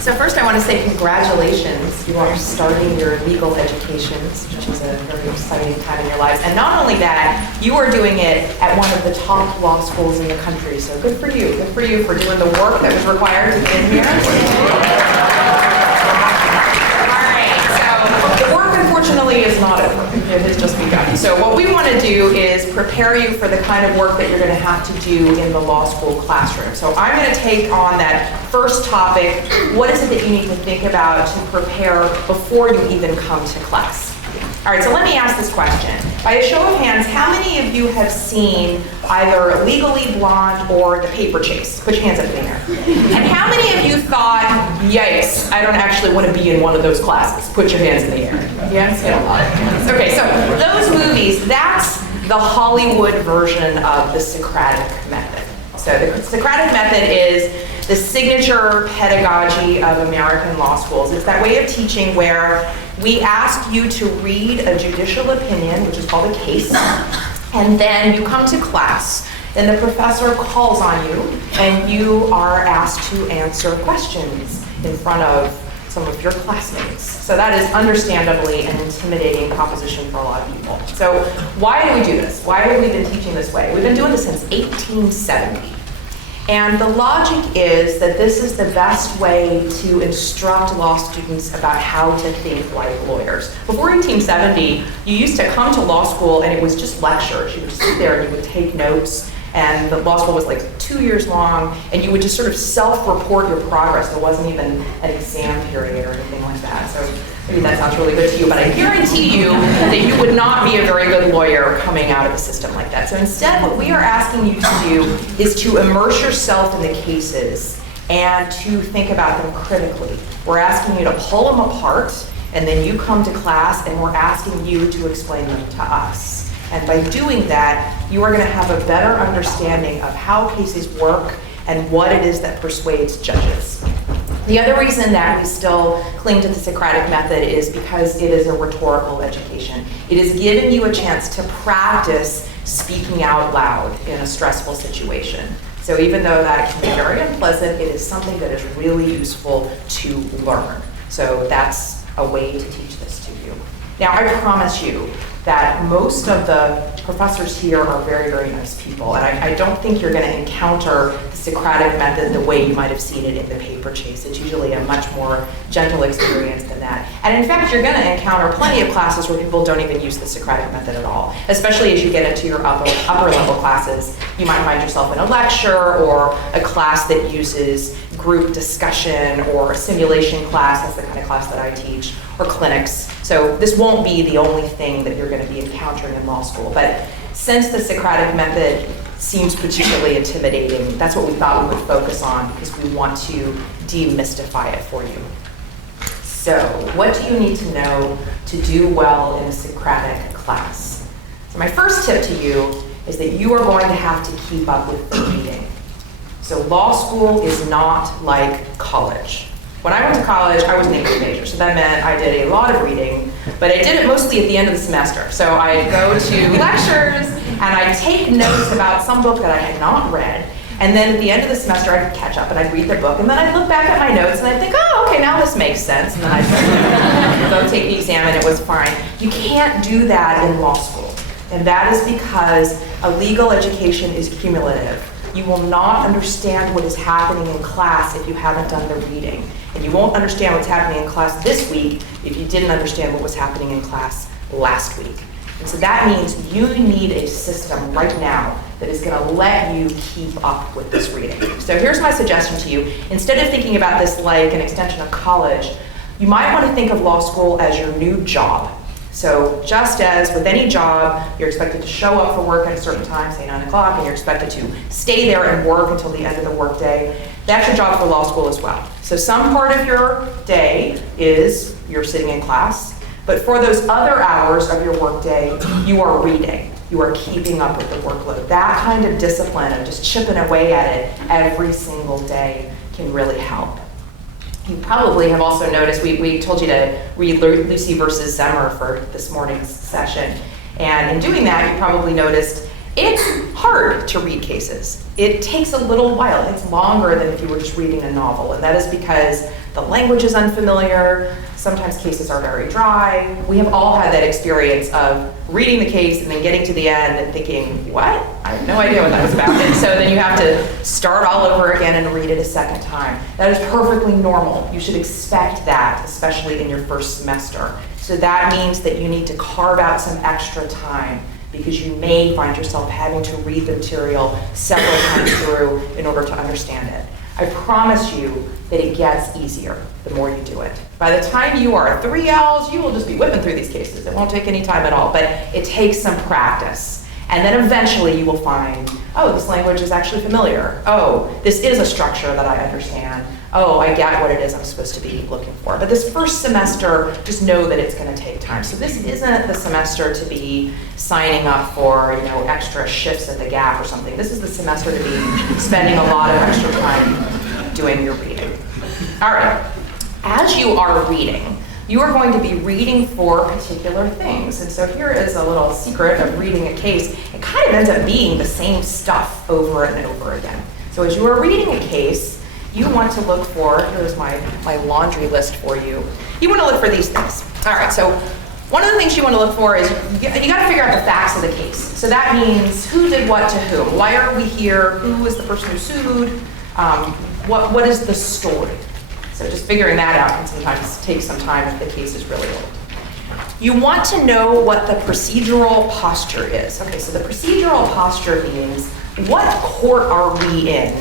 So first I want to say congratulations. You are starting your legal educations, which is a very exciting time in your lives. And not only that, you are doing it at one of the top law schools in the country. So good for you. Good for you for doing the work that was required to get here. All right, so the work unfortunately is not over. It has just begun. So what we want to do is prepare you for the kind of work that you're going to have to do in the law school classroom. So I'm going to take on that first topic. What is it that you need to think about to prepare before you even come to class? All right, so let me ask this question. By a show of hands, how many of you have seen either Legally Blonde or The Paper Chase? Put your hands up in the air. And how many of you thought, yikes, I don't actually want to be in one of those classes? Put your hands in the air. Yes? Yeah, a lot of hands. Okay, so those movies, that's the Hollywood version of the Socratic method. So the Socratic method is the signature pedagogy of American law schools. It's that way of teaching where we ask you to read a judicial opinion, which is called a case, and then you come to class, and the professor calls on you, and you are asked to answer questions in front of some of your classmates. So that is understandably an intimidating proposition for a lot of people. So why do we do this? Why have we been teaching this way? We've been doing this since 1870. And the logic is that this is the best way to instruct law students about how to think like lawyers. Before 1870, you used to come to law school and it was just lectures. You would sit there and you would take notes, and the law school was like 2 years long, and you would just sort of self-report your progress. There wasn't even an exam period or anything like that. So maybe that sounds really good to you, but I guarantee you that you would not be a very good lawyer coming out of a system like that. So instead, what we are asking you to do is to immerse yourself in the cases and to think about them critically. We're asking you to pull them apart, and then you come to class and we're asking you to explain them to us. And by doing that, you are going to have a better understanding of how cases work and what it is that persuades judges. The other reason that we still cling to the Socratic method is because it is a rhetorical education. It is giving you a chance to practice speaking out loud in a stressful situation. So even though that can be very unpleasant, it is something that is really useful to learn. So that's a way to teach this to you. Now, I promise you that most of the professors here are very, very nice people, and I don't think you're going to encounter the Socratic method the way you might have seen it in The Paper Chase. It's usually a much more gentle experience than that. And in fact, you're going to encounter plenty of classes where people don't even use the Socratic method at all, especially as you get into your upper level classes. You might find yourself in a lecture or a class that uses group discussion or a simulation class. That's the kind of class that I teach, or clinics. So this won't be the only thing that you're going to be encountering in law school. But since the Socratic method seems particularly intimidating, that's what we thought we would focus on because we want to demystify it for you. So what do you need to know to do well in a Socratic class? So my first tip to you is that you are going to have to keep up with the reading. So law school is not like college. When I went to college, I was an English major, so that meant I did a lot of reading, but I did it mostly at the end of the semester. So I go to lectures, and I take notes about some book that I had not read, and then at the end of the semester, I'd catch up, and I'd read the book, and then I'd look back at my notes, and I'd think, oh, okay, now this makes sense, and then I'd go take the exam, and it was fine. You can't do that in law school, and that is because a legal education is cumulative. You will not understand what is happening in class if you haven't done the reading. And you won't understand what's happening in class this week if you didn't understand what was happening in class last week. And so that means you need a system right now that is going to let you keep up with this reading. So here's my suggestion to you. Instead of thinking about this like an extension of college, you might want to think of law school as your new job. So just as with any job, you're expected to show up for work at a certain time, say 9 o'clock, and you're expected to stay there and work until the end of the workday, that's your job for law school as well. So some part of your day is you're sitting in class, but for those other hours of your workday, you are reading. You are keeping up with the workload. That kind of discipline of just chipping away at it every single day can really help. You probably have also noticed, we told you to read Lucy versus Zemmer for this morning's session. And in doing that, you probably noticed it's hard to read cases. it takes a little while. It takes longer than if you were just reading a novel, and that is because the language is unfamiliar. Sometimes cases are very dry. We have all had that experience of reading the case and then getting to the end and thinking, what? I have no idea what that was about. And so then you have to start all over again and read it a second time. That is perfectly normal. You should expect that, especially in your first semester. So that means that you need to carve out some extra time because you may find yourself having to read the material several times through in order to understand it. I promise you that it gets easier the more you do it. By the time you are 3Ls, you will just be whipping through these cases. It won't take any time at all, but it takes some practice. And then eventually you will find, oh, this language is actually familiar. Oh, this is a structure that I understand. Oh, I get what it is I'm supposed to be looking for. But this first semester, just know that it's going to take time. So this isn't the semester to be signing up for, extra shifts at the Gap or something. This is the semester to be spending a lot of extra time doing your reading. All right. As you are reading, you are going to be reading for particular things. And so here is a little secret of reading a case. It kind of ends up being the same stuff over and over again. So as you are reading a case, you want to look for, here's my laundry list for you. You want to look for these things. All right, so one of the things you want to look for is you got to figure out the facts of the case. So that means who did what to whom. Why are we here? Who is the person who sued? What is the story? So just figuring that out can sometimes take some time if the case is really old. You want to know what the procedural posture is. Okay, so the procedural posture means what court are we in?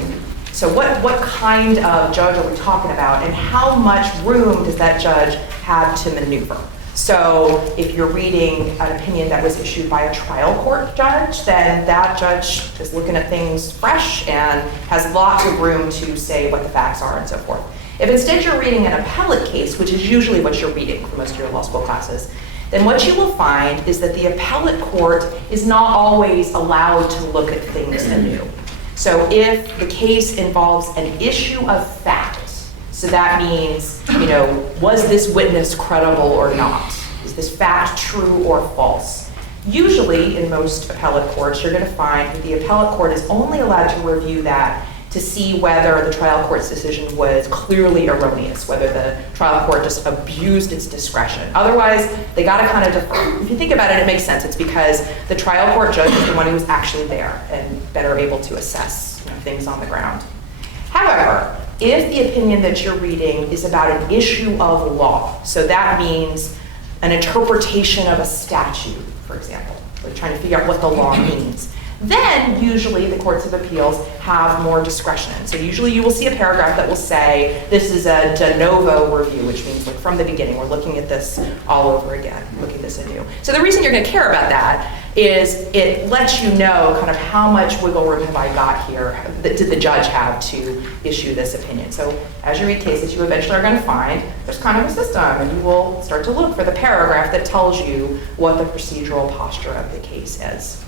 So what kind of judge are we talking about, and how much room does that judge have to maneuver? So if you're reading an opinion that was issued by a trial court judge, then that judge is looking at things fresh and has lots of room to say what the facts are and so forth. If instead you're reading an appellate case, which is usually what you're reading for most of your law school classes, then what you will find is that the appellate court is not always allowed to look at things anew. So if the case involves an issue of fact, so that means, was this witness credible or not? Is this fact true or false? Usually, in most appellate courts, you're going to find that the appellate court is only allowed to review that to see whether the trial court's decision was clearly erroneous, whether the trial court just abused its discretion. Otherwise, they got to kind of defer. If you think about it, it makes sense. It's because the trial court judge is the one who's actually there and better able to assess things on the ground. However, if the opinion that you're reading is about an issue of law, so that means an interpretation of a statute, for example, like trying to figure out what the law means, then usually the courts of appeals have more discretion. So usually you will see a paragraph that will say, this is a de novo review, which means like from the beginning, we're looking at this all over again, looking at this anew. So the reason you're going to care about that is it lets you know kind of how much wiggle room have I got here, did the judge have to issue this opinion. So as you read cases, you eventually are going to find there's kind of a system, and you will start to look for the paragraph that tells you what the procedural posture of the case is.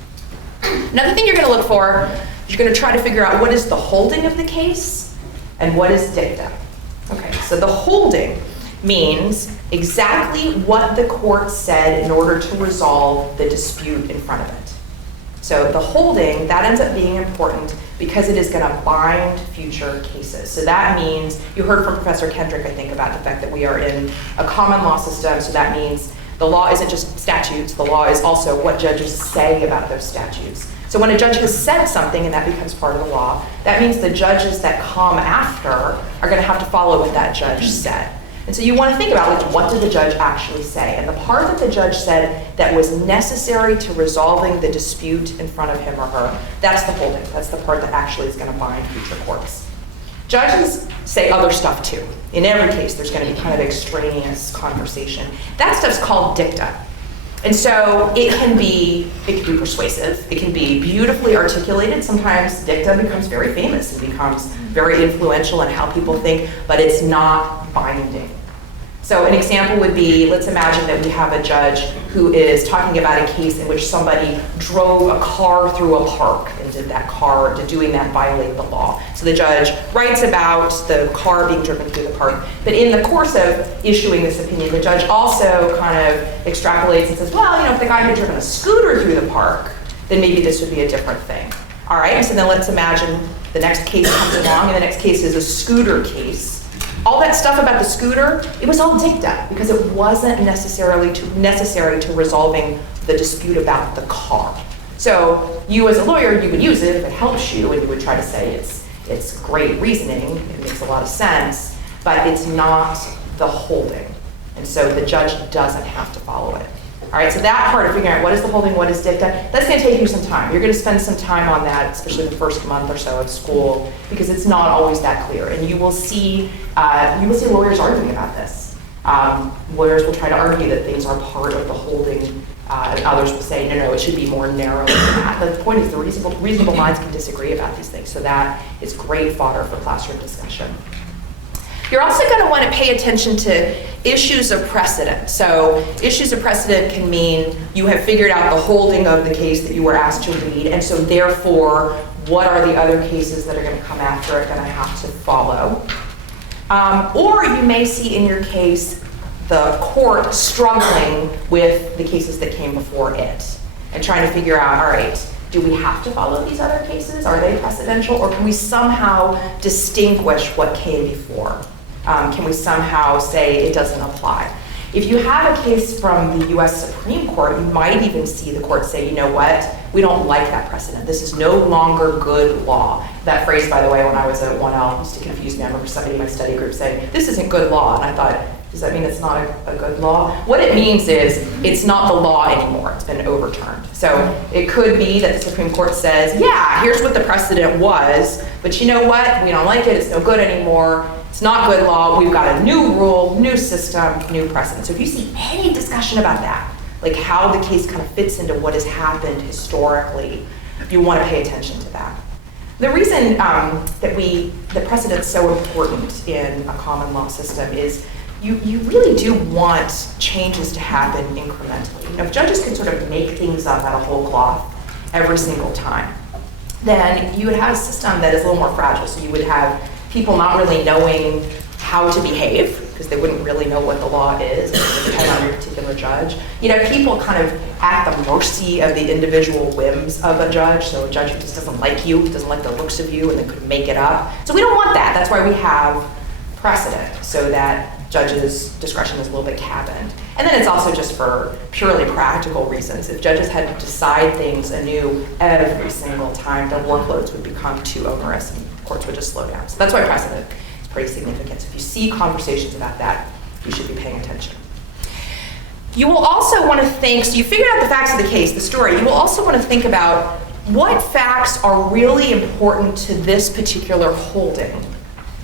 Another thing you're going to look for is you're going to try to figure out what is the holding of the case and what is dicta. Okay, so the holding means exactly what the court said in order to resolve the dispute in front of it. So the holding, that ends up being important because it is going to bind future cases. So that means, you heard from Professor Kendrick, I think, about the fact that we are in a common law system, so that means the law isn't just statutes, the law is also what judges say about those statutes. So when a judge has said something and that becomes part of the law, that means the judges that come after are going to have to follow what that judge said. And so you want to think about, like, what did the judge actually say? And the part that the judge said that was necessary to resolving the dispute in front of him or her, that's the holding. That's the part that actually is going to bind future courts. Judges say other stuff too. In every case, there's going to be kind of extraneous conversation. That stuff's called dicta. And so it can be persuasive. It can be beautifully articulated. Sometimes dicta becomes very famous and becomes very influential in how people think, but it's not binding. So an example would be, let's imagine that we have a judge who is talking about a case in which somebody drove a car through a park, and did doing that violate the law? So the judge writes about the car being driven through the park, but in the course of issuing this opinion, the judge also kind of extrapolates and says, well, if the guy had driven a scooter through the park, then maybe this would be a different thing. All right, and so then let's imagine the next case comes along, and the next case is a scooter case. All that stuff about the scooter, it was all dicta, because it wasn't necessary to resolving the dispute about the car. So you as a lawyer, you would use it if it helps you, and you would try to say it's great reasoning, it makes a lot of sense, but it's not the holding. And so the judge doesn't have to follow it. All right, so that part of figuring out what is the holding, what is dicta, that's going to take you some time. You're going to spend some time on that, especially the first month or so of school, because it's not always that clear. And you will see lawyers arguing about this. Lawyers will try to argue that things are part of the holding, and others will say, no, it should be more narrow than that. But the point is, the reasonable minds can disagree about these things, so that is great fodder for classroom discussion. You're also going to want to pay attention to issues of precedent. So issues of precedent can mean you have figured out the holding of the case that you were asked to read, and so therefore, what are the other cases that are going to come after it going to have to follow? Or you may see in your case the court struggling with the cases that came before it and trying to figure out, all right, do we have to follow these other cases? Are they precedential? Or can we somehow distinguish what came before? Can we somehow say it doesn't apply? If you have a case from the US Supreme Court, you might even see the court say, you know what, we don't like that precedent. This is no longer good law. That phrase, by the way, when I was at 1L, used to confuse me. I remember somebody in my study group saying, this isn't good law. And I thought, does that mean it's not a good law? What it means is it's not the law anymore. It's been overturned. So it could be that the Supreme Court says, yeah, here's what the precedent was, but you know what? We don't like it. It's no good anymore. It's not good law. We've got a new rule, new system, new precedent. So if you see any discussion about that, like how the case kind of fits into what has happened historically, you want to pay attention to that. The reason that precedent's so important in a common law system is you really do want changes to happen incrementally. You know, if judges could sort of make things up out of whole cloth every single time, then you would have a system that is a little more fragile. So you would have people not really knowing how to behave, because they wouldn't really know what the law is. It would depend on your particular judge. You know, people kind of at the mercy of the individual whims of a judge. So a judge who just doesn't like you, doesn't like the looks of you, and then could make it up. So we don't want that. That's why we have precedent, so that judges' discretion is a little bit cabined. And then it's also just for purely practical reasons. If judges had to decide things anew every single time, their workloads would become too onerous and courts would just slow down. So that's why precedent is pretty significant. So if you see conversations about that, you should be paying attention. You will also want to think, so you figured out the facts of the case, the story, you will also want to think about what facts are really important to this particular holding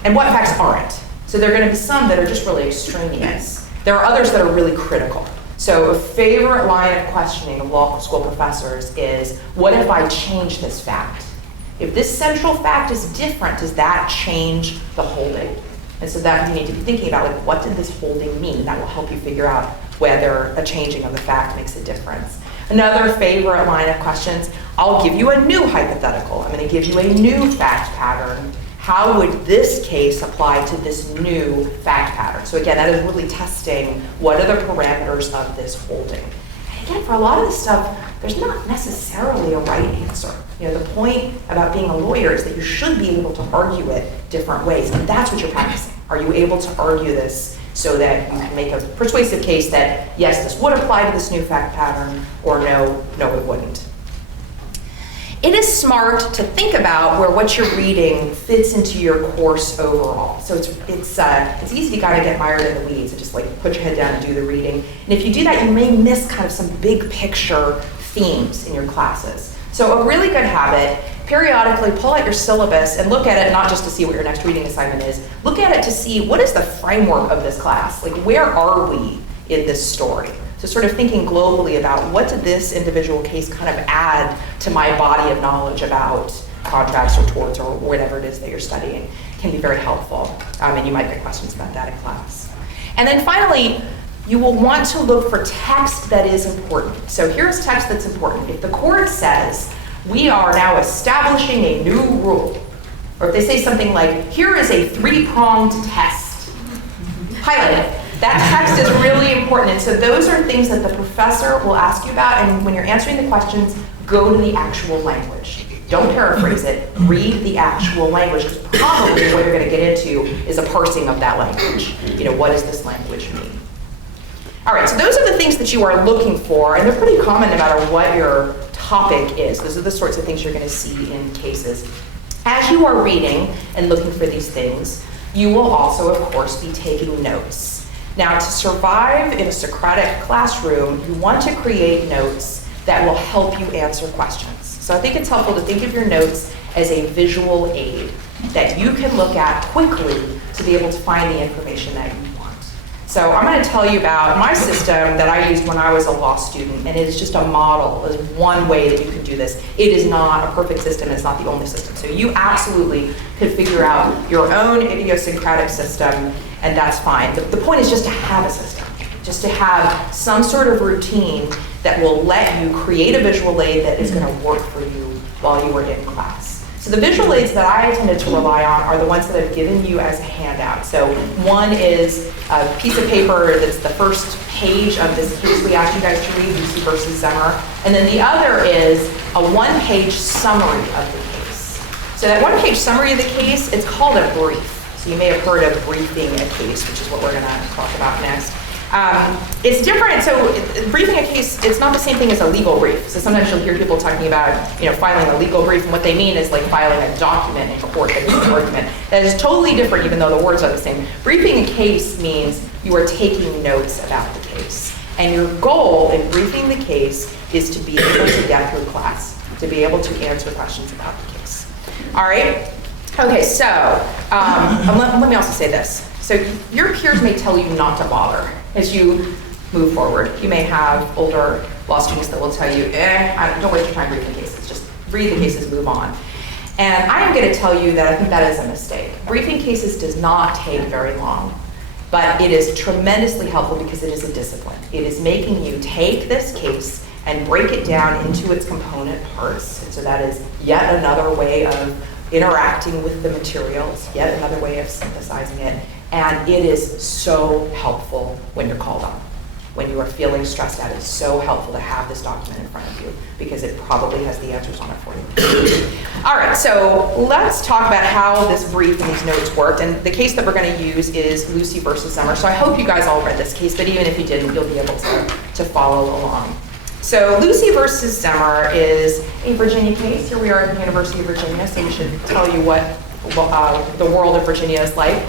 and what facts aren't. So there are going to be some that are just really extraneous. There are others that are really critical. So a favorite line of questioning of law school professors is, what if I change this fact? If this central fact is different, does that change the holding? And so that you need to be thinking about, like, what did this holding mean? That will help you figure out whether a changing of the fact makes a difference. Another favorite line of questions, I'll give you a new hypothetical. I'm going to give you a new fact pattern. How would this case apply to this new fact pattern? So again, that is really testing what are the parameters of this holding. And again, for a lot of this stuff, there's not necessarily a right answer. You know, the point about being a lawyer is that you should be able to argue it different ways, and that's what you're practicing. Are you able to argue this so that you can make a persuasive case that, yes, this would apply to this new fact pattern, or no, it wouldn't? It is smart to think about where what you're reading fits into your course overall. So it's easy to kind of get mired in the weeds and just like put your head down and do the reading. And if you do that, you may miss kind of some big picture themes in your classes. So a really good habit, periodically pull out your syllabus and look at it, not just to see what your next reading assignment is, look at it to see what is the framework of this class? Like, where are we in this story? So sort of thinking globally about what did this individual case kind of add to my body of knowledge about contracts or torts or whatever it is that you're studying can be very helpful. And you might get questions about that in class. And then finally, you will want to look for text that is important. So here's text that's important. If the court says, we are now establishing a new rule, or if they say something like, here is a 3-pronged test, highlight it. That text is really important. And so those are things that the professor will ask you about, and when you're answering the questions, go to the actual language. Don't paraphrase it, read the actual language, because probably what you're going to get into is a parsing of that language. What does this language mean? All right, so those are the things that you are looking for, and they're pretty common no matter what your topic is. Those are the sorts of things you're going to see in cases. As you are reading and looking for these things, you will also, of course, be taking notes. Now, to survive in a Socratic classroom, you want to create notes that will help you answer questions. So I think it's helpful to think of your notes as a visual aid that you can look at quickly to be able to find the information that you want. So I'm going to tell you about my system that I used when I was a law student, and it is just a model. It is one way that you can do this. It is not a perfect system. It's not the only system. So you absolutely could figure out your own idiosyncratic system, and that's fine. The point is just to have a system, just to have some sort of routine that will let you create a visual aid that is going to work for you while you are in class. So the visual aids that I tended to rely on are the ones that I've given you as a handout. So one is a piece of paper that's the first page of this case we asked you guys to read, Lucy versus Zemmer. And then the other is a one-page summary of the case. So that one-page summary of the case, it's called a brief. So you may have heard of briefing a case, which is what we're going to talk about next. It's different. So briefing a case, it's not the same thing as a legal brief. So sometimes you'll hear people talking about, filing a legal brief, and what they mean is like filing a document in court that is an argument. That is totally different, even though the words are the same. Briefing a case means you are taking notes about the case. And your goal in briefing the case is to be able to get through class, to be able to answer questions about the case. All right? Okay, so let me also say this. So your peers may tell you not to bother as you move forward. You may have older law students that will tell you, don't waste your time briefing cases, just read the cases, move on. And I am going to tell you that I think that is a mistake. Briefing cases does not take very long, but it is tremendously helpful because it is a discipline. It is making you take this case and break it down into its component parts. And so that is yet another way of interacting with the materials, yet another way of synthesizing it. And it is so helpful when you're called on. When you are feeling stressed out, it's so helpful to have this document in front of you because it probably has the answers on it for you. All right, so let's talk about how this brief and these notes worked. And the case that we're going to use is Lucy versus Zemmer. So I hope you guys all read this case, but even if you didn't, you'll be able to follow along. So Lucy versus Zemmer is a Virginia case. Here we are at the University of Virginia, so we should tell you what the world of Virginia is like.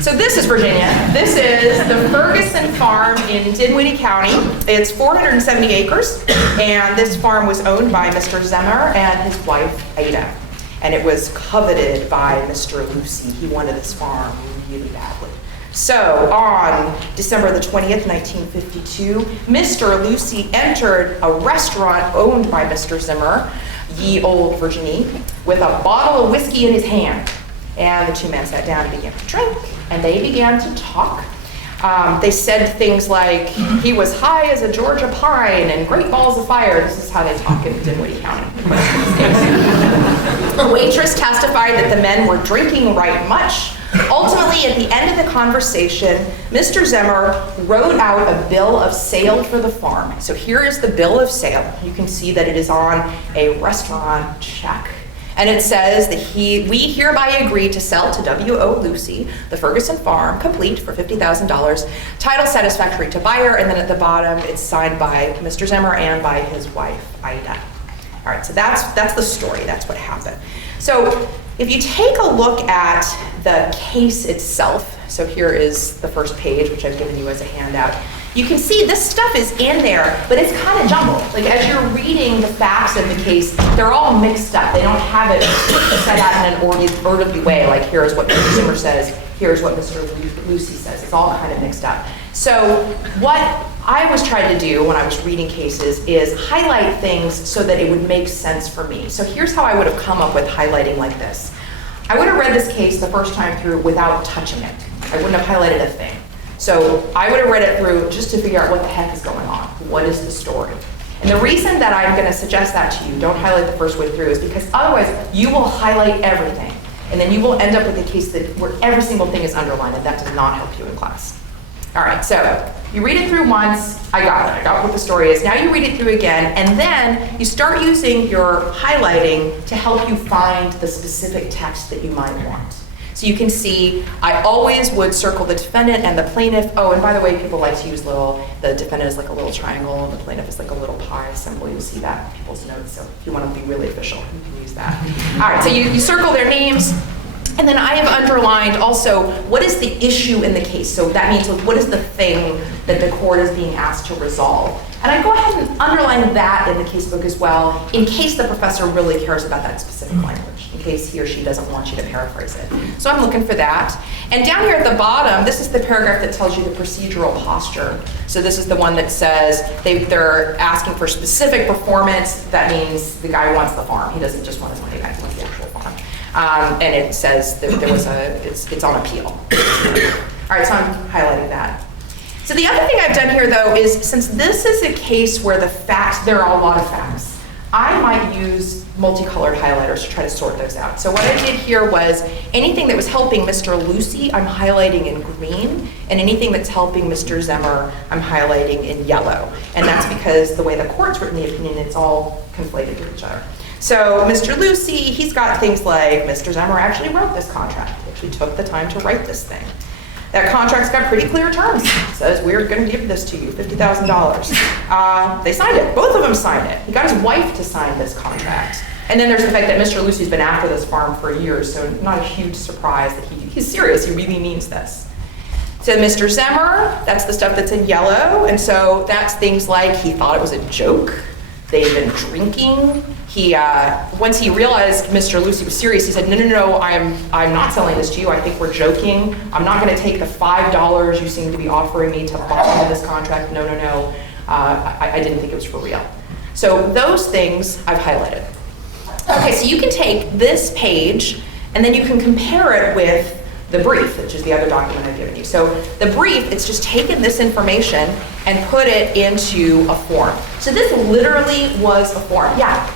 So this is Virginia. This is the Ferguson farm in Dinwiddie County. It's 470 acres, and this farm was owned by Mr. Zemmer and his wife, Ada. And it was coveted by Mr. Lucy. He wanted this farm really badly. So on December the 20th, 1952, Mr. Lucy entered a restaurant owned by Mr. Zemmer, Ye Old Virginie, with a bottle of whiskey in his hand. And the two men sat down and began to drink, and they began to talk. They said things like, he was high as a Georgia pine and great balls of fire. This is how they talk in Dinwiddie County. The waitress testified that the men were drinking right much. Ultimately, at the end of the conversation, Mr. Zemmer wrote out a bill of sale for the farm. So here is the bill of sale. You can see that it is on a restaurant check. And it says that we hereby agree to sell to W.O. Lucy the Ferguson farm, complete for $50,000, title satisfactory to buyer, and then at the bottom it's signed by Mr. Zemmer and by his wife, Ida. All right, so that's the story, that's what happened. So if you take a look at the case itself, so here is the first page, which I've given you as a handout. You can see this stuff is in there, but it's kind of jumbled. Like as you're reading the facts of the case, they're all mixed up. They don't have it set out in an orderly way, like here's what Mr. Zemmer says, here's what Mr. Lucy says. It's all kind of mixed up. So what I was trying to do when I was reading cases is highlight things so that it would make sense for me. So here's how I would have come up with highlighting like this. I would have read this case the first time through without touching it. I wouldn't have highlighted a thing. So I would have read it through just to figure out what the heck is going on. What is the story? And the reason that I'm going to suggest that to you, don't highlight the first way through, is because otherwise you will highlight everything. And then you will end up with a case where every single thing is underlined, and that does not help you in class. All right, so you read it through once, I got what the story is. Now you read it through again, and then you start using your highlighting to help you find the specific text that you might want. So you can see, I always would circle the defendant and the plaintiff. Oh, and by the way, people like to use the defendant is like a little triangle, and the plaintiff is like a little pi symbol. You'll see that in people's notes, so if you want to be really official, you can use that. All right, so you circle their names. And then I have underlined also, what is the issue in the case? So that means what is the thing that the court is being asked to resolve? And I go ahead and underline that in the casebook as well, in case the professor really cares about that specific language, in case he or she doesn't want you to paraphrase it. So I'm looking for that. And down here at the bottom, this is the paragraph that tells you the procedural posture. So this is the one that says they're asking for specific performance. That means the guy wants the farm. He doesn't just want his money back, he wants the actual farm. And it says that there was it's on appeal. All right, so I'm highlighting that. So the other thing I've done here, though, is since this is a case where the facts, there are a lot of facts, I might use multicolored highlighters to try to sort those out. So what I did here was anything that was helping Mr. Lucy, I'm highlighting in green, and anything that's helping Mr. Zemmer, I'm highlighting in yellow. And that's because the way the court's written the opinion, it's all conflated with each other. So Mr. Lucy, he's got things like, Mr. Zemmer actually wrote this contract. He actually took the time to write this thing. That contract's got pretty clear terms. It says, we're going to give this to you, $50,000. They signed it. Both of them signed it. He got his wife to sign this contract. And then there's the fact that Mr. Lucy's been after this farm for years, so not a huge surprise that he's serious. He really means this. So Mr. Zemmer, that's the stuff that's in yellow. And so that's things like he thought it was a joke. They've been drinking. Once he realized Mr. Lucy was serious, he said, no, I'm not selling this to you. I think we're joking. I'm not going to take the $5 you seem to be offering me to buy into this contract. No. I didn't think it was for real. So those things I've highlighted. Okay, so you can take this page and then you can compare it with the brief, which is the other document I've given you. So the brief, it's just taken this information and put it into a form. So this literally was a form. Yeah?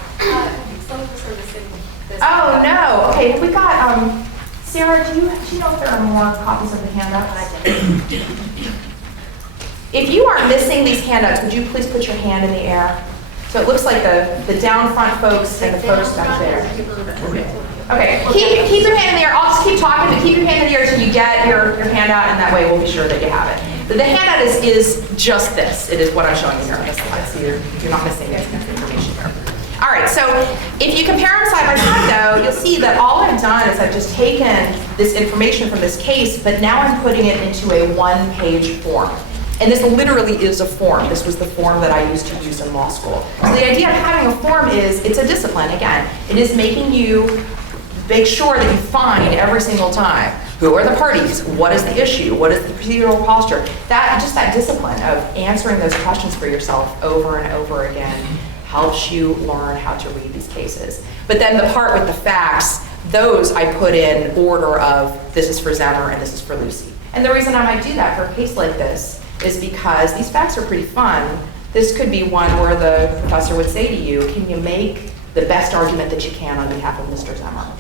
Oh, no. Okay, we got, Sarah, do you know if there are more copies of the handout? If you are missing these handouts, would you please put your hand in the air? So it looks like the down front folks and the folks back there. Okay, keep your hand in the air. I'll just keep talking, but keep your hand in the air until you get your handout, and that way we'll be sure that you have it. But the handout is just this. It is what I'm showing you here on this slide, so you're not missing any information here. All right, so if you compare them side by side, though, you'll see that all I've done is I've just taken this information from this case, but now I'm putting it into a one-page form. And this literally is a form. This was the form that I used to use in law school. So the idea of having a form is, it's a discipline, again. It is making you make sure that you find every single time, who are the parties, what is the issue, what is the procedural posture. That discipline of answering those questions for yourself over and over again helps you learn how to read these cases. But then the part with the facts, those I put in order of, this is for Zemmer and this is for Lucy. And the reason I might do that for a case like this is because these facts are pretty fun. This could be one where the professor would say to you, can you make the best argument that you can on behalf of Mr. Zemmer?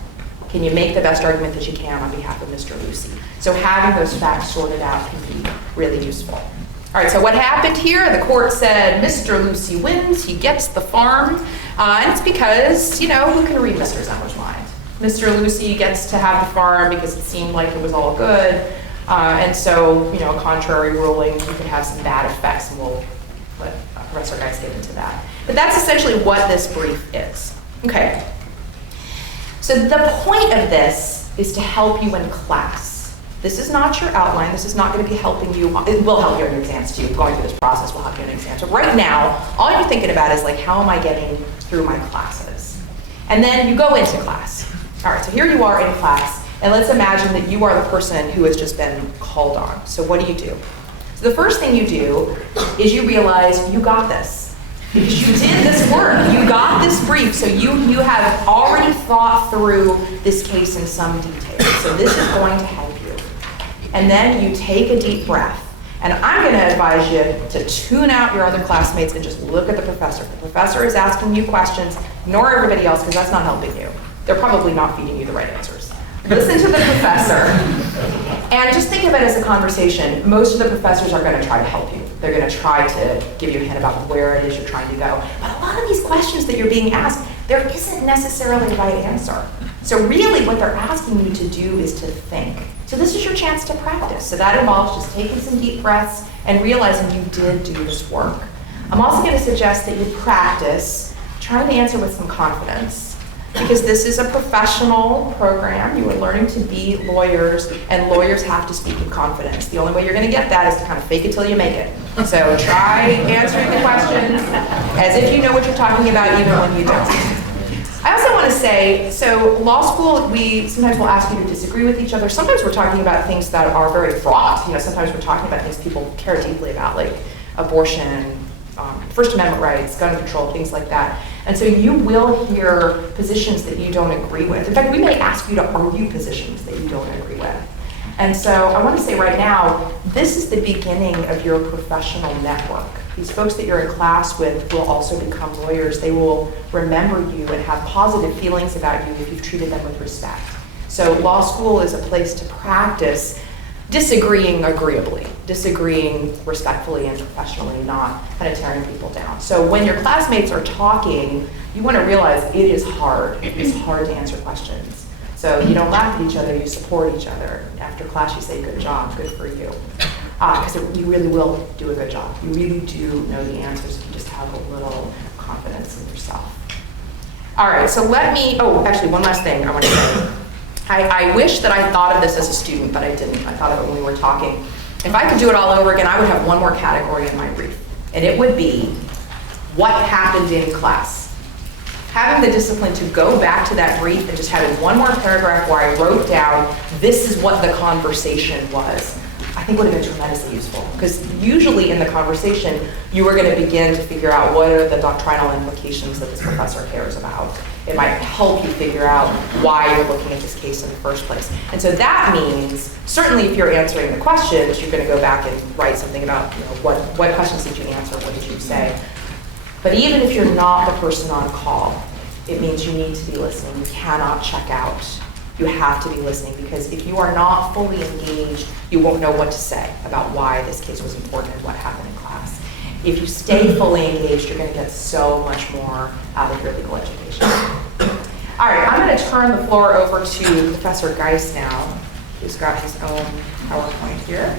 Can you make the best argument that you can on behalf of Mr. Lucy? So having those facts sorted out can be really useful. All right, so what happened here? The court said Mr. Lucy wins, he gets the farm, and it's because, who can read Mr. Zemmer's mind? Mr. Lucy gets to have the farm because it seemed like it was all good. And so, a contrary ruling, you could have some bad effects, and we'll let Professor Geis get into that. But that's essentially what this brief is. Okay. So the point of this is to help you in class. This is not your outline. This is not going to be helping you. It will help you in your exams too. Going through this process will help you in exams. So right now, all you're thinking about is how am I getting through my classes? And then you go into class. All right, so here you are in class. And let's imagine that you are the person who has just been called on. So what do? So the first thing you do is you realize you got this. Because you did this work. You got this brief. So you have already thought through this case in some detail. So this is going to help you. And then you take a deep breath. And I'm going to advise you to tune out your other classmates and just look at the professor. The professor is asking you questions. Ignore everybody else because that's not helping you. They're probably not feeding you the right answers. Listen to the professor And just think of it as a conversation. Most of the professors are going to try to help you. They're going to try to give you a hint about where it is you're trying to go. But a lot of these questions that you're being asked, there isn't necessarily a right answer. So really what they're asking you to do is to think. So this is your chance to practice. So that involves just taking some deep breaths and realizing you did do this work. I'm also going to suggest that you practice trying to answer with some confidence. Because this is a professional program. You are learning to be lawyers, and lawyers have to speak in confidence. The only way you're going to get that is to kind of fake it till you make it. So try answering the questions as if you know what you're talking about, even when you don't. I also want to say, so law school, we sometimes will ask you to disagree with each other. Sometimes we're talking about things that are very fraught. Sometimes we're talking about things people care deeply about, like abortion, First Amendment rights, gun control, things like that. And so you will hear positions that you don't agree with. In fact, we may ask you to argue positions that you don't agree with. And so I want to say right now, this is the beginning of your professional network. These folks that you're in class with will also become lawyers. They will remember you and have positive feelings about you if you've treated them with respect. So law school is a place to practice disagreeing agreeably, disagreeing respectfully and professionally, not kind of tearing people down. So when your classmates are talking, you want to realize it is hard. It is hard to answer questions. So you don't laugh at each other, you support each other. After class you say, good job, good for you. Because you really will do a good job. You really do know the answers if you just have a little confidence in yourself. All right, so actually one last thing I want to say. I wish that I thought of this as a student, but I didn't. I thought of it when we were talking. If I could do it all over again, I would have one more category in my brief. And it would be, what happened in class? Having the discipline to go back to that brief and just having one more paragraph where I wrote down, this is what the conversation was, I think would have been tremendously useful. Because usually in the conversation, you are going to begin to figure out what are the doctrinal implications that this professor cares about. It might help you figure out why you're looking at this case in the first place. And so that means, certainly if you're answering the questions, you're going to go back and write something about what questions did you answer, what did you say. But even if you're not the person on call, it means you need to be listening. You cannot check out. You have to be listening, because if you are not fully engaged, you won't know what to say about why this case was important and what happened in class. If you stay fully engaged, you're going to get so much more out of your legal education. All right, I'm going to turn the floor over to Professor Geis now, who's got his own PowerPoint here.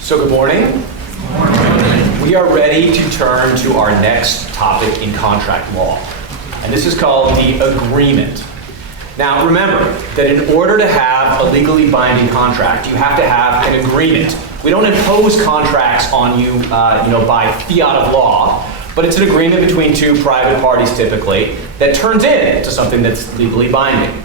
So good morning. Good morning. We are ready to turn to our next topic in contract law. And this is called the agreement. Now remember that in order to have a legally binding contract, you have to have an agreement. We don't impose contracts on you, by fiat of law, but it's an agreement between two private parties typically that turns into something that's legally binding.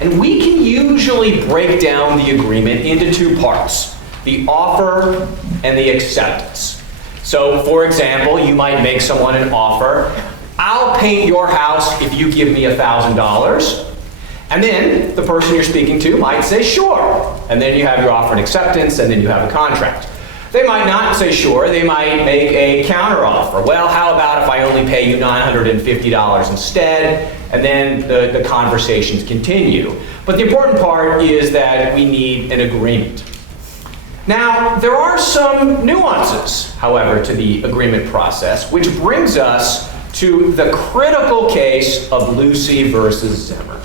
And we can usually break down the agreement into two parts: the offer and the acceptance. So for example, you might make someone an offer, I'll paint your house if you give me $1,000. And then the person you're speaking to might say sure. And then you have your offer and acceptance, and then you have a contract. They might not say sure, they might make a counteroffer. Well, how about if I only pay you $950 instead? And then the conversations continue. But the important part is that we need an agreement. Now, there are some nuances, however, to the agreement process, which brings us to the critical case of Lucy versus Zimmer.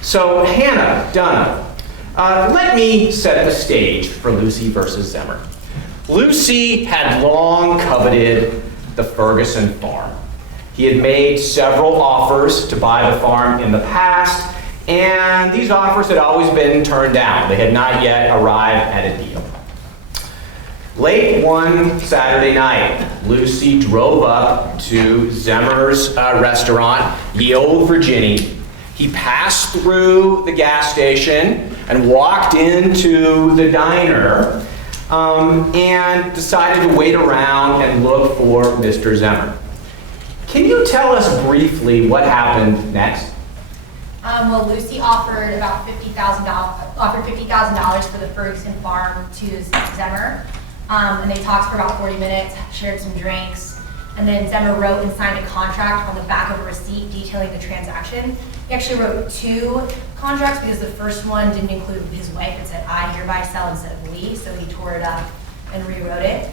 So, Hannah, Donna, let me set the stage for Lucy versus Zimmer. Lucy had long coveted the Ferguson farm. He had made several offers to buy the farm in the past, and these offers had always been turned down. They had not yet arrived at a deal. Late one Saturday night, Lucy drove up to Zimmer's restaurant, Ye Old Virginie. He passed through the gas station and walked into the diner and decided to wait around and look for Mr. Zimmer. Can you tell us briefly what happened next? Well, Lucy offered about $50,000 for the Ferguson farm to Zemmer, and they talked for about 40 minutes, shared some drinks, and then Zemmer wrote and signed a contract on the back of a receipt detailing the transaction. He actually wrote 2 contracts because the first one didn't include his wife. It said, "I hereby sell," instead of "we," so he tore it up and rewrote it.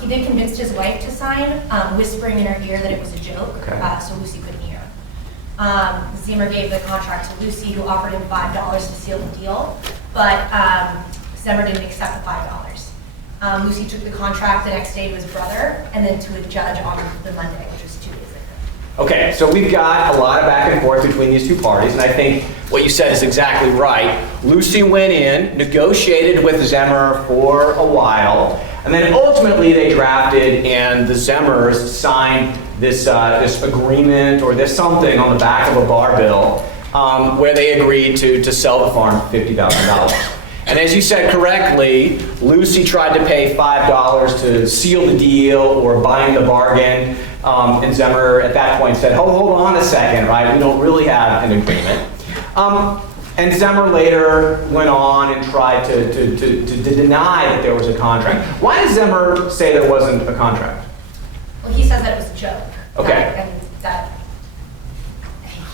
He then convinced his wife to sign, whispering in her ear that it was a joke, so Lucy couldn't hear. Zemmer gave the contract to Lucy, who offered him $5 to seal the deal, but Zemmer didn't accept the $5. Lucy took the contract the next day to his brother, and then to a judge on the Monday, which was 2 days later. Okay, so we've got a lot of back and forth between these 2 parties, and I think what you said is exactly right. Lucy went in, negotiated with Zemmer for a while, and then ultimately they drafted, and the Zemmers signed this agreement or this something on the back of a bar bill where they agreed to sell the farm for $50,000. And as you said correctly, Lucy tried to pay $5 to seal the deal or bind the bargain, and Zemmer at that point said, hold on a second, right? We don't really have an agreement. And Zemmer later went on and tried to deny that there was a contract. Why does Zemmer say there wasn't a contract? Well, he says that it was a joke. Okay. And that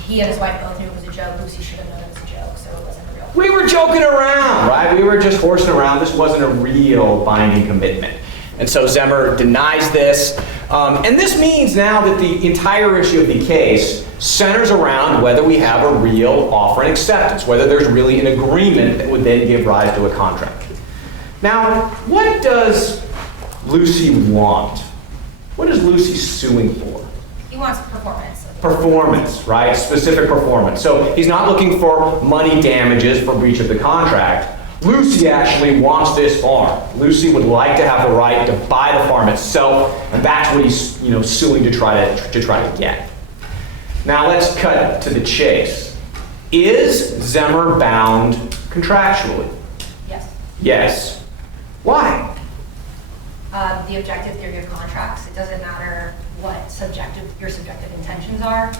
he and his wife both knew it was a joke. Lucy should have known it was a joke, so it wasn't a real. We were joking around, right? We were just horsing around. This wasn't a real binding commitment. And so Zemmer denies this. And this means now that the entire issue of the case centers around whether we have a real offer and acceptance, whether there's really an agreement that would then give rise to a contract. Now, what does Lucy want? What is Lucy suing for? He wants performance. Performance, right? Specific performance. So he's not looking for money damages for breach of the contract. Lucy actually wants this farm. Lucy would like to have the right to buy the farm itself, and that's what he's, suing to try to get. Now let's cut to the chase. Is Zemmer bound contractually? Yes. Yes. Why? The objective theory of contracts. It doesn't matter what your subjective intentions are.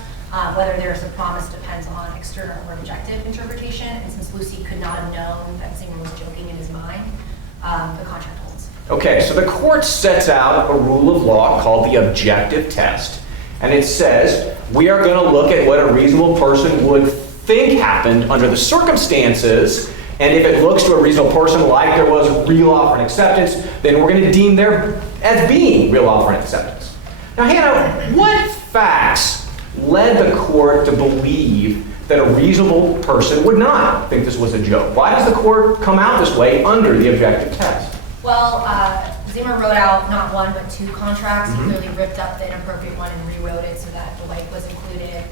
Whether there's a promise depends on external or objective interpretation. And since Lucy could not have known that Zemmer was joking in his mind, the contract holds. Okay, so the court sets out a rule of law called the objective test. And it says, we are going to look at what a reasonable person would think happened under the circumstances. And if it looks to a reasonable person like there was real offer and acceptance, then we're going to deem there as being real offer and acceptance. Now, Hannah, what facts led the court to believe that a reasonable person would not think this was a joke? Why does the court come out this way under the objective test? Well, Zemmer wrote out not 1 but 2 contracts. He clearly ripped up the inappropriate one and rewrote it so that the wife was included.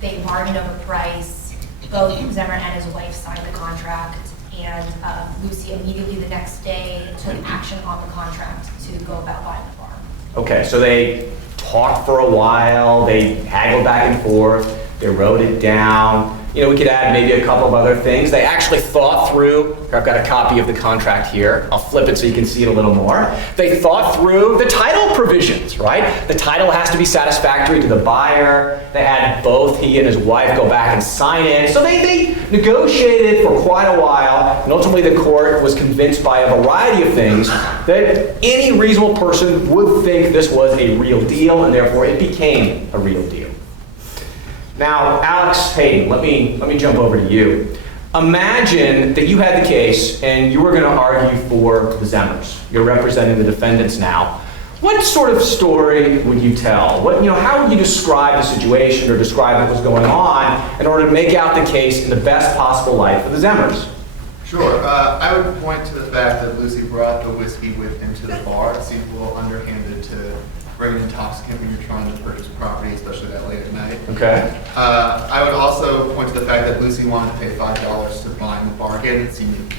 They bargained over price. Both Zemmer and his wife signed the contract, and Lucy immediately the next day took action on the contract to go about buying the farm. Okay, so they talked for a while, they haggled back and forth, they wrote it down. We could add maybe a couple of other things. They actually thought through, I've got a copy of the contract here. I'll flip it so you can see it a little more. They thought through the title provisions, right? The title has to be satisfactory to the buyer. They had both he and his wife go back and sign it. So they negotiated for quite a while, and ultimately the court was convinced by a variety of things that any reasonable person would think this was a real deal, and therefore it became a real deal. Now, Alex Heytens, let me jump over to you. Imagine that you had the case and you were going to argue for the Zemmers. You're representing the defendants now. What sort of story would you tell? How would you describe the situation or describe what was going on in order to make out the case in the best possible light for the Zemmers? Sure. I would point to the fact that Lucy brought the whiskey with him to the bar. It seems a little underhanded to bring an intoxicant when you're trying to purchase property, especially that late at night. Okay. I would also point to the fact that Lucy wanted to pay $5 to bind the bargain. It seemed that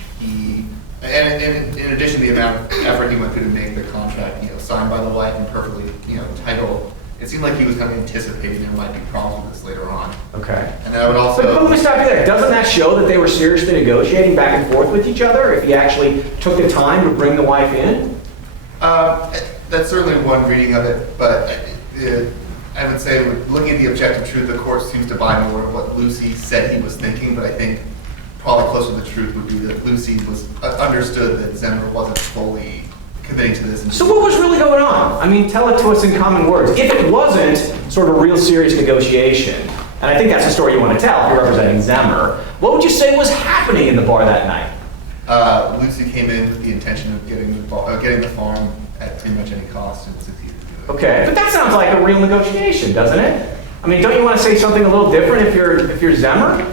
and in addition to the amount of effort he went through to make the contract, signed by the wife and perfectly, titled, it seemed like he was kind of anticipating there might be problems with this later on. Okay. And then I would also. But let me stop you there. Doesn't that show that they were seriously negotiating back and forth with each other if he actually took the time to bring the wife in? That's certainly one reading of it, but I would say, looking at the objective truth, the court seems to buy more of what Lucy said he was thinking, but I think probably closer to the truth would be that Lucy was understood that Zemmer wasn't fully committing to this. So what was really going on? I mean, tell it to us in common words. If it wasn't sort of a real serious negotiation, and I think that's the story you want to tell if you're representing Zemmer, what would you say was happening in the bar that night? Lucy came in with the intention of getting the farm at pretty much any cost and succeeded to do it. Okay, but that sounds like a real negotiation, doesn't it? I mean, don't you want to say something a little different if you're Zemmer?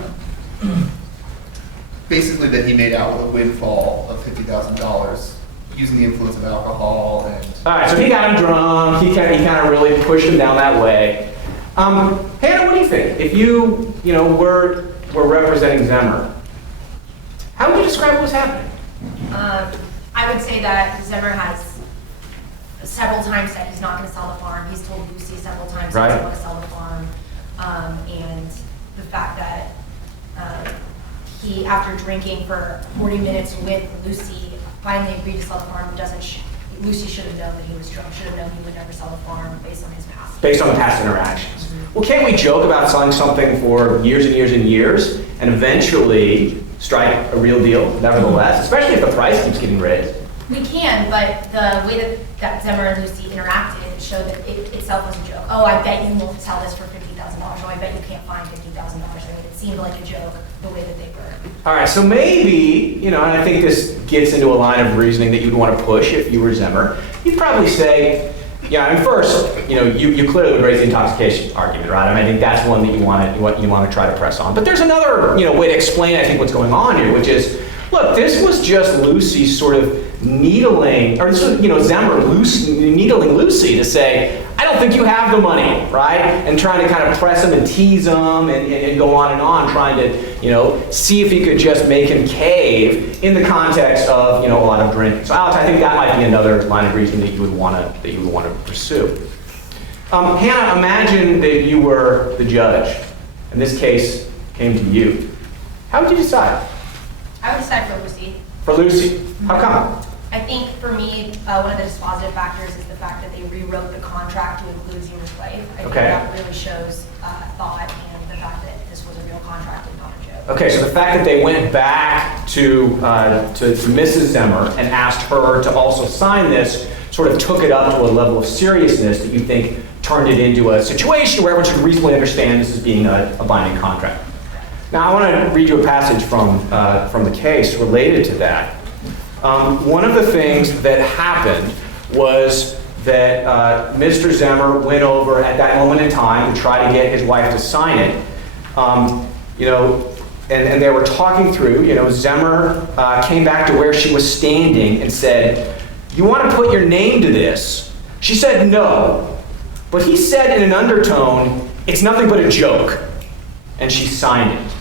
Basically, that he made out with a windfall of $50,000 using the influence of alcohol and. All right, so he got him drunk. He kind of really pushed him down that way. Hannah, what do you think? If you were representing Zemmer, how would you describe what was happening? I would say that Zemmer has several times said he's not going to sell the farm. He's told Lucy several times he doesn't want to sell the farm. And the fact that he, after drinking for 40 minutes with Lucy, finally agreed to sell the farm. Lucy should have known that he was drunk, should have known he would never sell the farm based on his past. Based on the past interactions. Well, can't we joke about selling something for years and years and years and eventually strike a real deal, nevertheless, especially if the price keeps getting raised? We can, but the way that Zemmer and Lucy interacted showed that it itself was a joke. Oh, I bet you won't sell this for $50,000. Oh, I bet you can't find $50,000. I mean, it seemed like a joke the way that they were. All right, so maybe, and I think this gets into a line of reasoning that you'd want to push if you were Zemmer. You'd probably say, first, you clearly would raise the intoxication argument, right? I mean, I think that's one that you want to try to press on. But there's another, way to explain, I think, what's going on here, which is, look, this was just Lucy sort of needling, or Zemmer needling Lucy to say, I don't think you have the money, right? And trying to kind of press him and tease him and go on and on, trying to, see if he could just make him cave in the context of, a lot of drinking. So Alex, I think that might be another line of reasoning that you would want to pursue. Hannah, imagine that you were the judge and this case came to you. How would you decide? I would decide for Lucy. For Lucy? How come? I think for me, one of the dispositive factors is the fact that they rewrote the contract to include Zemmer's wife. I think that really shows thought and the fact that this was a real contract and not a joke. Okay, so the fact that they went back to Mrs. Zemmer and asked her to also sign this sort of took it up to a level of seriousness that you think turned it into a situation where everyone should reasonably understand this as being a binding contract. Now, I want to read you a passage from the case related to that. One of the things that happened was that Mr. Zemmer went over at that moment in time to try to get his wife to sign it. And they were talking through, Zemmer came back to where she was standing and said, "You want to put your name to this?" She said no, but he said in an undertone, "It's nothing but a joke." And she signed it.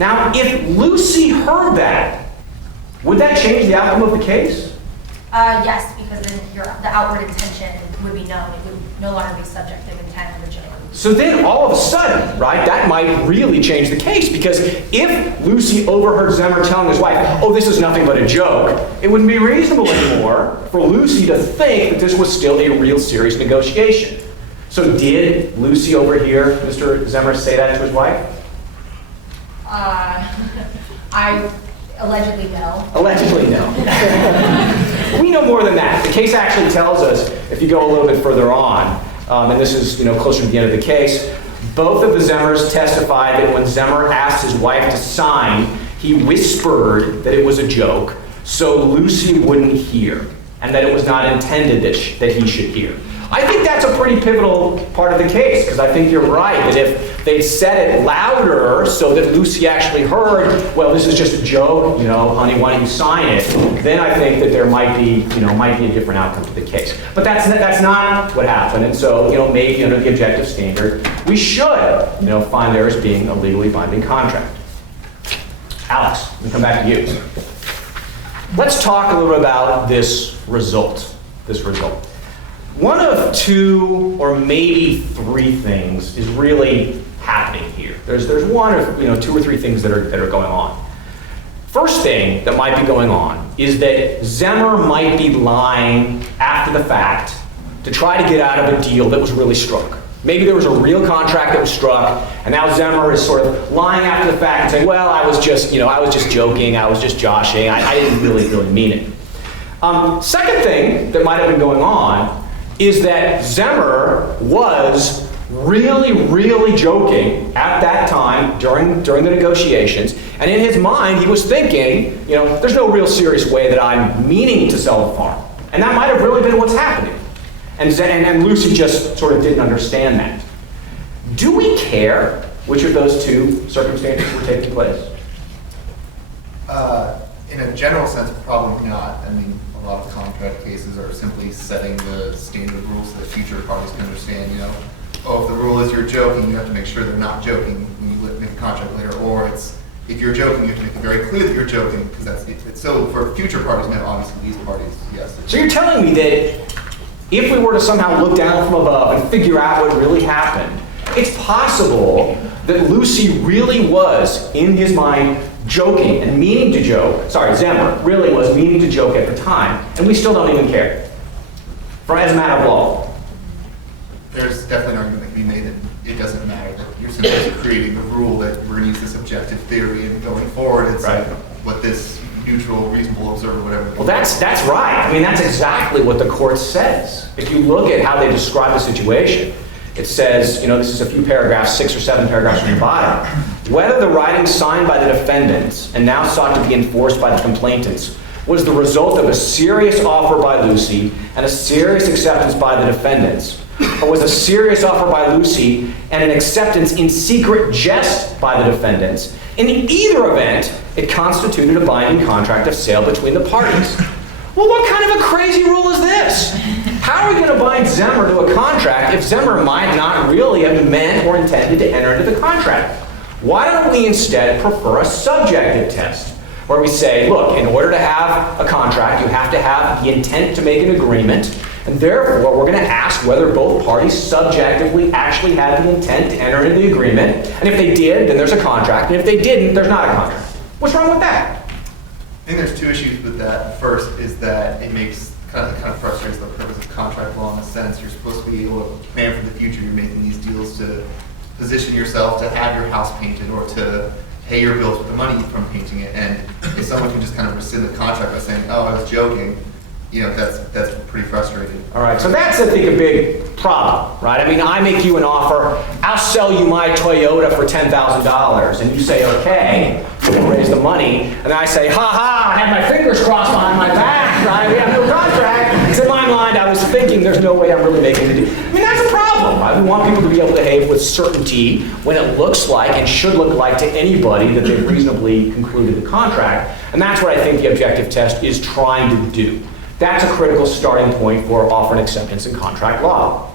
Now, if Lucy heard that, would that change the outcome of the case? Yes, because then the outward intention would be known. It would no longer be subjective intent of a joke. So then all of a sudden, right, that might really change the case, because if Lucy overheard Zemmer telling his wife, "Oh, this is nothing but a joke," it wouldn't be reasonable anymore for Lucy to think that this was still a real serious negotiation. So did Lucy overhear Mr. Zemmer say that to his wife? Allegedly no. Allegedly no. We know more than that. The case actually tells us, if you go a little bit further on, and this is closer to the end of the case, both of the Zemmers testified that when Zemmer asked his wife to sign, he whispered that it was a joke, so Lucy wouldn't hear, and that it was not intended that he should hear. I think that's a pretty pivotal part of the case, because I think you're right, that if they'd said it louder so that Lucy actually heard, "Well, this is just a joke, honey, why don't you sign it?" then I think that there might be a different outcome to the case. But that's not what happened, and so, maybe under the objective standard, we should, find there as being a legally binding contract. Alex, let me come back to you. Let's talk a little bit about this result. One of two or maybe three things is really happening here. There's one of two or three things that are going on. First thing that might be going on is that Zemmer might be lying after the fact to try to get out of a deal that was really struck. Maybe there was a real contract that was struck, and now Zemmer is sort of lying after the fact and saying, well, I was just joking, I was just joshing, I didn't really mean it. Second thing that might have been going on is that Zemmer was really joking at that time during the negotiations, and in his mind he was thinking, there's no real serious way that I'm meaning to sell the farm. And that might have really been what's happening. And Lucy just sort of didn't understand that. Do we care which of those two circumstances were taking place? In a general sense, probably not. I mean, a lot of contract cases are simply setting the standard rules so that future parties can understand, if the rule is you're joking, you have to make sure they're not joking when you make a contract later, or if you're joking, you have to make it very clear that you're joking, because that's it. So for future parties, now obviously these parties, yes. So you're telling me that if we were to somehow look down from above and figure out what really happened, it's possible that Lucy really was, in his mind, joking and meaning to joke. Sorry, Zemmer really was meaning to joke at the time, and we still don't even care, as a matter of law. There's definitely an argument that can be made that it doesn't matter, that you're simply creating the rule that we're going to use this objective theory, and going forward, it's right. What this neutral, reasonable observer, whatever. Well, that's right. I mean, that's exactly what the court says. If you look at how they describe the situation, it says, this is a few paragraphs, 6 or 7 paragraphs from the bottom. Whether the writing signed by the defendants and now sought to be enforced by the complainants was the result of a serious offer by Lucy and a serious acceptance by the defendants, or was a serious offer by Lucy and an acceptance in secret jest by the defendants, in either event, it constituted a binding contract of sale between the parties. Well, what kind of a crazy rule is this? How are we going to bind Zemmer to a contract if Zemmer might not really have meant or intended to enter into the contract? Why don't we instead prefer a subjective test, where we say, look, in order to have a contract, you have to have the intent to make an agreement, and therefore we're going to ask whether both parties subjectively actually had the intent to enter into the agreement, and if they did, then there's a contract, and if they didn't, there's not a contract. What's wrong with that? I think there's two issues with that. First is that it makes kind of frustrates the purpose of contract law in a sense. You're supposed to be able to plan for the future. You're making these deals to position yourself to have your house painted or to pay your bills with the money from painting it. And if someone can just kind of rescind the contract by saying, "Oh, I was joking," that's pretty frustrating. All right, so that's, I think, a big problem, right? I mean, I make you an offer, I'll sell you my Toyota for $10,000, and you say, okay, we'll raise the money, and then I say, ha, I had my fingers crossed behind my back, right? We have no contract. Because in my mind, I was thinking there's no way I'm really making the deal. I mean, that's a problem, right? We want people to be able to behave with certainty when it looks like and should look like to anybody that they've reasonably concluded the contract, and that's what I think the objective test is trying to do. That's a critical starting point for offer and acceptance in contract law.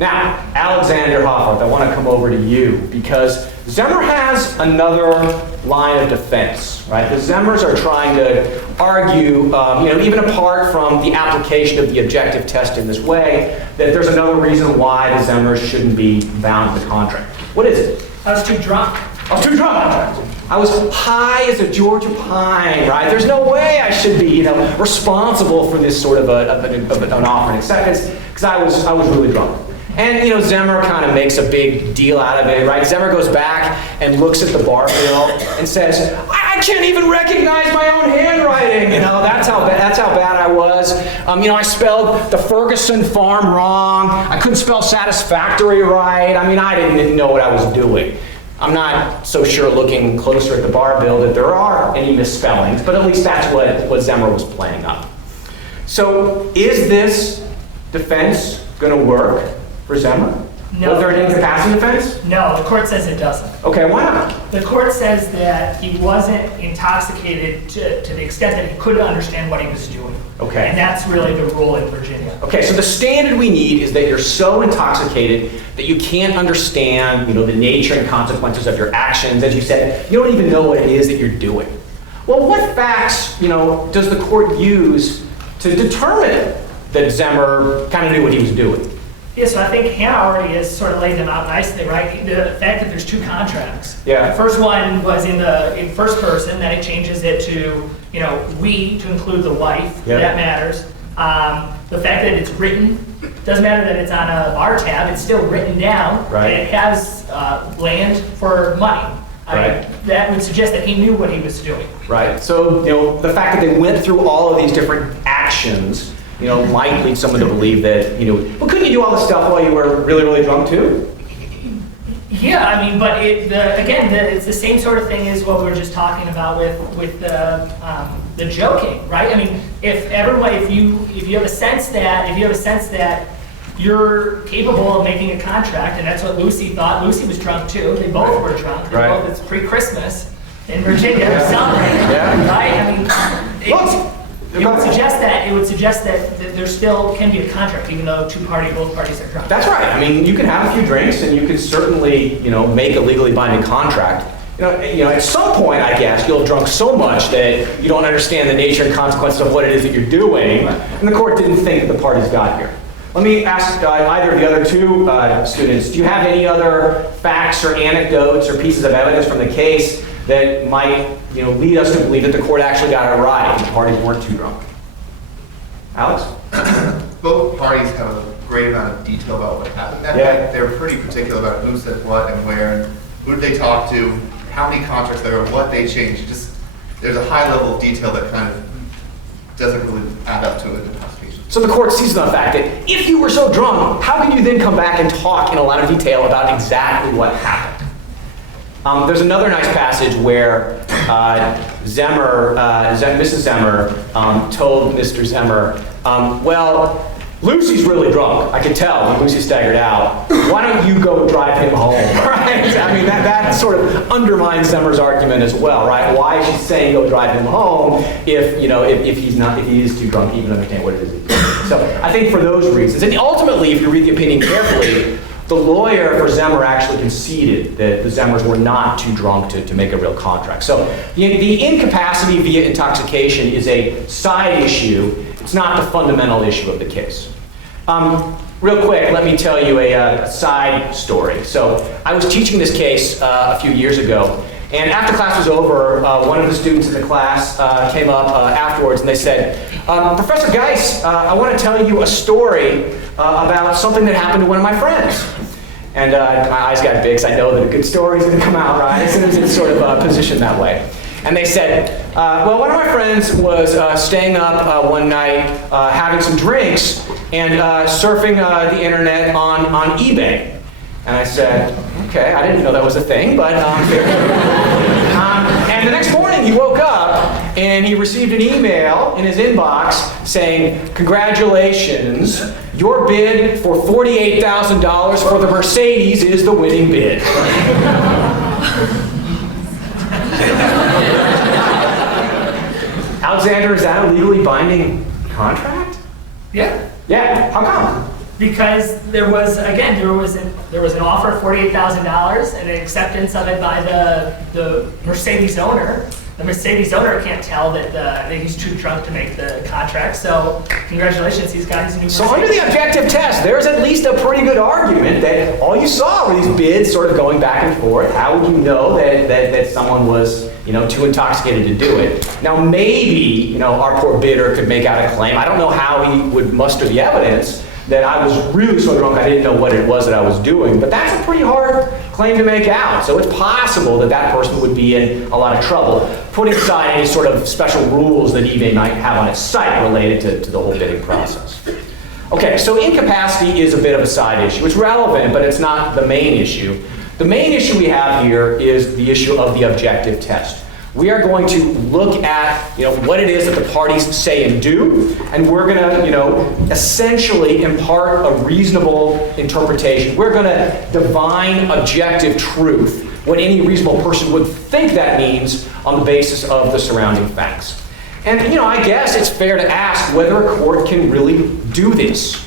Now, Alexander Hoffarth, I want to come over to you because Zemmer has another line of defense, right? The Zemmers are trying to argue, even apart from the application of the objective test in this way, that there's another reason why the Zemmers shouldn't be bound to the contract. What is it? I was too drunk. I was too drunk. I was high as a Georgia pine, right? There's no way I should be, responsible for this sort of an offer and acceptance because I was really drunk. And, Zemmer kind of makes a big deal out of it, right? Zemmer goes back and looks at the bar bill and says, I can't even recognize my own handwriting, that's how bad I was. I spelled the Ferguson farm wrong. I couldn't spell satisfactory right. I mean, I didn't know what I was doing. I'm not so sure looking closer at the bar bill that there are any misspellings, but at least that's what Zemmer was playing up. So is this defense going to work for Zemmer? No. Was there an incapacity defense? No, the court says it doesn't. Okay, why not? The court says that he wasn't intoxicated to the extent that he couldn't understand what he was doing. Okay. And that's really the rule in Virginia. Okay, so the standard we need is that you're so intoxicated that you can't understand, the nature and consequences of your actions. As you said, you don't even know what it is that you're doing. Well, what facts, does the court use to determine that Zemmer kind of knew what he was doing? Yeah, so I think Hannah already has sort of laid them out nicely, right? The fact that there's two contracts. Yeah. The first one was in first person, then it changes it to, we to include the wife. Yeah. That matters. The fact that it's written Doesn't matter that it's on a bar tab, it's still written down. Right. And it has land for money. Right. That would suggest that he knew what he was doing. Right. So, the fact that they went through all of these different actions, might lead someone to believe that, well, couldn't you do all this stuff while you were really, really drunk too? Yeah, I mean, but it's the same sort of thing as what we were just talking about with the joking, right? I mean, if you have a sense that you're capable of making a contract, and that's what Lucy thought. Lucy was drunk too. They both were drunk. Right. It's pre-Christmas in Virginia. They're celebrating, right? I mean, it would suggest that there still can be a contract, even though both parties are drunk. That's right. I mean, you can have a few drinks, and you can certainly, make a legally binding contract. At some point, I guess, you'll have drunk so much that you don't understand the nature and consequences of what it is that you're doing, and the court didn't think that the parties got here. Let me ask either of the other two students, do you have any other facts or anecdotes or pieces of evidence from the case that might lead us to believe that the court actually got it right and the parties weren't too drunk? Alex? Both parties have a great amount of detail about what happened that Yeah. night. They were pretty particular about who said what and where, and who did they talk to, how many contracts there were, what they changed. Just there's a high level of detail that kind of doesn't really add up to an intoxication. So the court sees the fact that if you were so drunk, how can you then come back and talk in a lot of detail about exactly what happened? There's another nice passage where Mrs. Zemmer told Mr. Zemmer, well, Lucy's really drunk. I could tell when Lucy staggered out. Why don't you go drive him home? Right? I mean, that sort of undermines Zemmer's argument as well, right? Why is she saying go drive him home if he is too drunk to even understand what it is he's doing? So I think for those reasons, and ultimately, if you read the opinion carefully, the lawyer for Zemmer actually conceded that the Zemmers were not too drunk to make a real contract. So the incapacity via intoxication is a side issue. It's not the fundamental issue of the case. Real quick, let me tell you a side story. So I was teaching this case a few years ago, and after class was over, one of the students in the class came up afterwards and they said, Professor Geis, I want to tell you a story about something that happened to one of my friends. And my eyes got big because I know that a good story is going to come out, right? As soon as it's sort of positioned that way. And they said, well, one of my friends was staying up one night, having some drinks, and surfing the internet on eBay. And I said, okay, I didn't know that was a thing, but and the next morning he woke up and he received an email in his inbox saying, congratulations, your bid for $48,000 for the Mercedes is the winning bid. Alexander, is that a legally binding contract? Yeah. Yeah, how come? Because there was an offer of $48,000 and an acceptance of it by the Mercedes owner. The Mercedes owner can't tell that he's too drunk to make the contract. So congratulations, he's got his new Mercedes. So under the objective test, there's at least a pretty good argument that all you saw were these bids sort of going back and forth. How would you know that someone was too intoxicated to do it? Now maybe our poor bidder could make out a claim. I don't know how he would muster the evidence that I was really so drunk I didn't know what it was that I was doing. But that's a pretty hard claim to make out. So it's possible that that person would be in a lot of trouble, putting aside any sort of special rules that eBay might have on its site related to the whole bidding process. Okay, so incapacity is a bit of a side issue. It's relevant, but it's not the main issue. The main issue we have here is the issue of the objective test. We are going to look at what it is that the parties say and do, and we're going to essentially impart a reasonable interpretation. We're going to divine objective truth, what any reasonable person would think that means on the basis of the surrounding facts. And I guess it's fair to ask whether a court can really do this.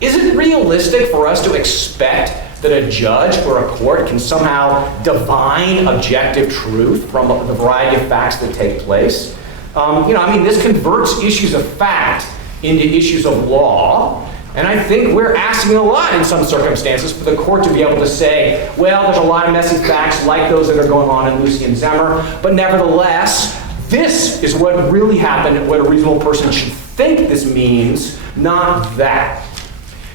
Is it realistic for us to expect that a judge or a court can somehow divine objective truth from the variety of facts that take place? This converts issues of fact into issues of law. And I think we're asking a lot in some circumstances for the court to be able to say, well, there's a lot of messy facts like those that are going on in Lucy and Zemmer, but nevertheless, this is what really happened and what a reasonable person should think this means, not that.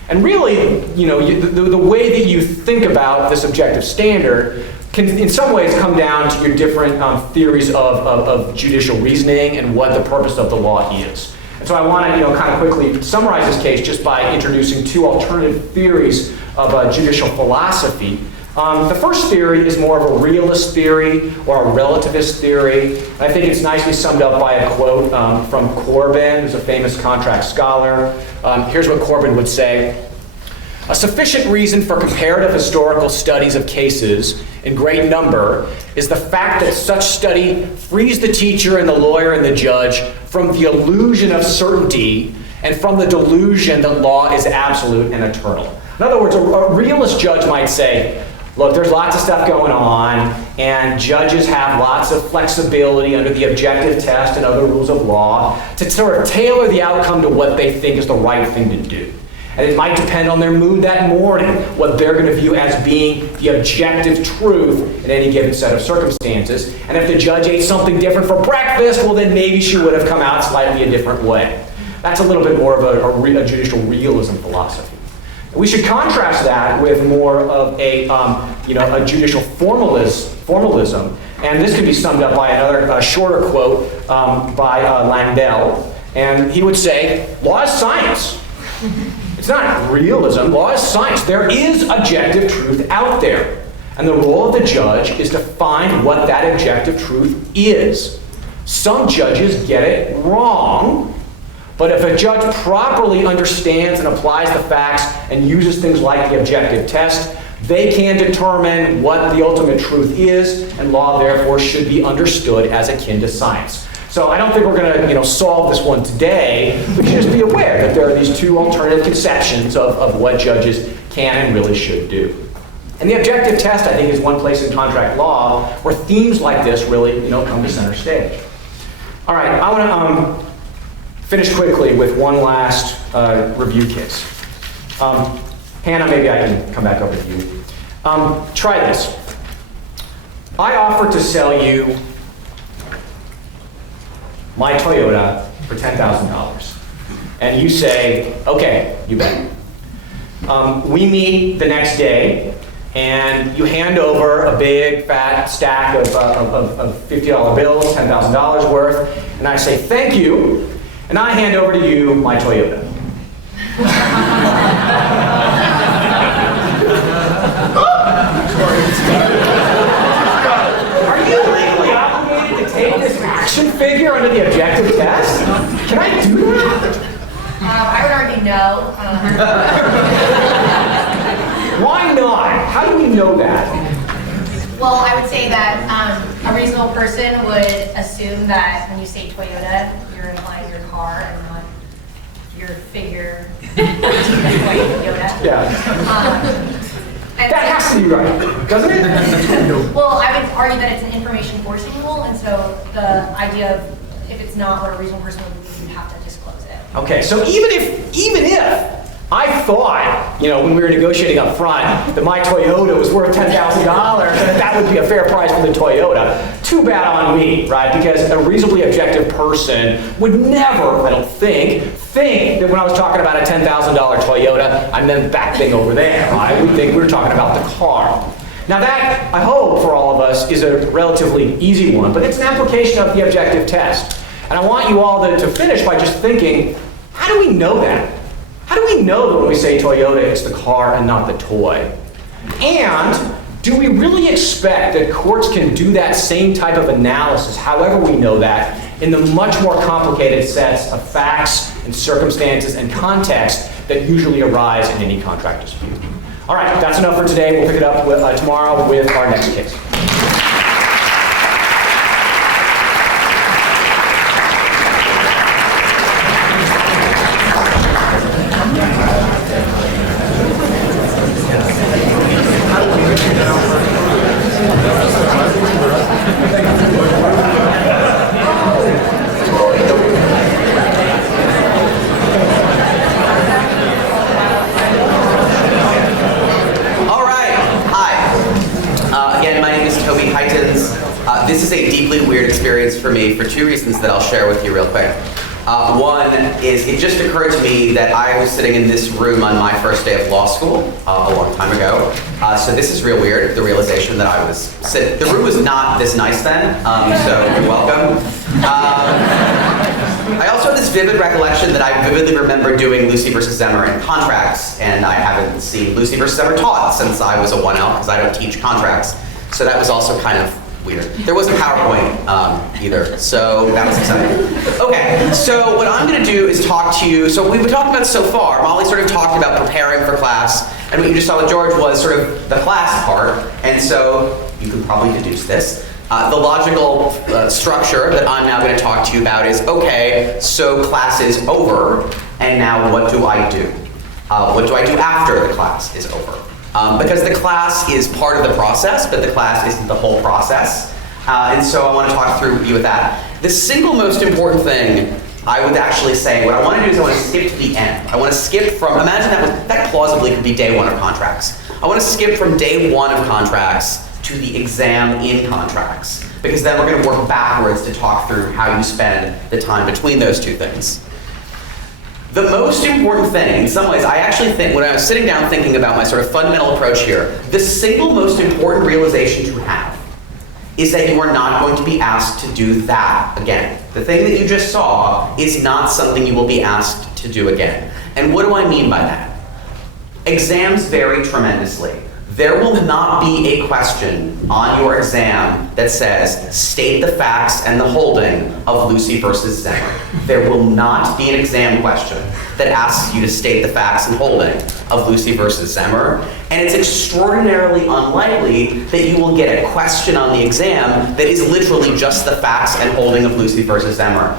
And really, the way that you think about this objective standard can in some ways come down to your different theories of judicial reasoning and what the purpose of the law is. And so I want to kind of quickly summarize this case just by introducing two alternative theories of judicial philosophy. The first theory is more of a realist theory or a relativist theory. And I think it's nicely summed up by a quote from Corbin, who's a famous contract scholar. Here's what Corbin would say. A sufficient reason for comparative historical studies of cases in great number is the fact that such study frees the teacher and the lawyer and the judge from the illusion of certainty and from the delusion that law is absolute and eternal. In other words, a realist judge might say, look, there's lots of stuff going on, and judges have lots of flexibility under the objective test and other rules of law to sort of tailor the outcome to what they think is the right thing to do. And it might depend on their mood that morning, what they're going to view as being the objective truth in any given set of circumstances. And if the judge ate something different for breakfast, well, then maybe she would have come out slightly a different way. That's a little bit more of a judicial realism philosophy. We should contrast that with more of a judicial formalism. And this can be summed up by another shorter quote by Landell. And he would say, law is science. It's not realism. Law is science. There is objective truth out there. And the role of the judge is to find what that objective truth is. Some judges get it wrong. But if a judge properly understands and applies the facts and uses things like the objective test, they can determine what the ultimate truth is, and law therefore should be understood as akin to science. So I don't think we're going to solve this one today. We should just be aware that there are these two alternative conceptions of what judges can and really should do. And the objective test, I think, is one place in contract law where themes like this really come to center stage. All right, I want to finish quickly with one last review case. Hannah, maybe I can come back over to you. Try this. I offer to sell you my Toyota for $10,000. And you say, okay, you bet. We meet the next day, and you hand over a big fat stack of $50 bills, $10,000 worth, and I say, thank you. And I hand over to you my Toyota. Are you legally obligated to take this action figure under the objective test? Can I do that? I would argue no. Why not? How do we know that? Well, I would say that a reasonable person would assume that when you say Toyota, you're implying your car and not your figure. Toyota. Yeah. That has to be right, doesn't it? Well, I would argue that it's an information forcing rule, and so the idea of if it's not what a reasonable person would believe, you have to disclose it. Okay, so even if I thought, when we were negotiating up front, that my Toyota was worth $10,000, and that would be a fair price for the Toyota. Too bad on me, right? Because a reasonably objective person would never, I don't think that when I was talking about a $10,000 Toyota, I meant that thing over there. I would think we were talking about the car. Now that, I hope for all of us, is a relatively easy one, but it's an application of the objective test. And I want you all to finish by just thinking, how do we know that? How do we know that when we say Toyota, it's the car and not the toy? And do we really expect that courts can do that same type of analysis, however we know that, in the much more complicated sets of facts and circumstances and context that usually arise in any contract dispute? All right, that's enough for today. We'll pick it up tomorrow with our next case. Toby, Heytens. This is a deeply weird experience for me for two reasons that I'll share with you real quick. One is, it just occurred to me that I was sitting in this room on my first day of law school a long time ago. So this is real weird, the realization that I was sitting. The room was not this nice then, so you're welcome. I also have this vivid recollection that I vividly remember doing Lucy versus Zemmer in contracts, and I haven't seen Lucy versus Zemmer taught since I was a 1L, because I don't teach contracts. So that was also kind of weird. There wasn't PowerPoint either, so that was exciting. Okay, so what I'm going to do is talk to you. So we've been talking about so far. Molly sort of talked about preparing for class, and what you just saw with George was sort of the class part. And so you can probably deduce this. The logical structure that I'm now going to talk to you about is, okay, so class is over, and now what do I do? What do I do after the class is over? Because the class is part of the process, but the class isn't the whole process. And so I want to talk through you with that. The single most important thing I would actually say, what I want to do is I want to skip to the end. I want to skip from, imagine that plausibly could be day one of contracts. I want to skip from day one of contracts to the exam in contracts, because then we're going to work backwards to talk through how you spend the time between those two things. The most important thing, in some ways, I actually think, when I was sitting down thinking about my sort of fundamental approach here, the single most important realization to have is that you are not going to be asked to do that again. The thing that you just saw is not something you will be asked to do again. And what do I mean by that? Exams vary tremendously. There will not be a question on your exam that says, state the facts and the holding of Lucy versus Zemmer. There will not be an exam question that asks you to state the facts and holding of Lucy versus Zemmer. And it's extraordinarily unlikely that you will get a question on the exam that is literally just the facts and holding of Lucy versus Zemmer.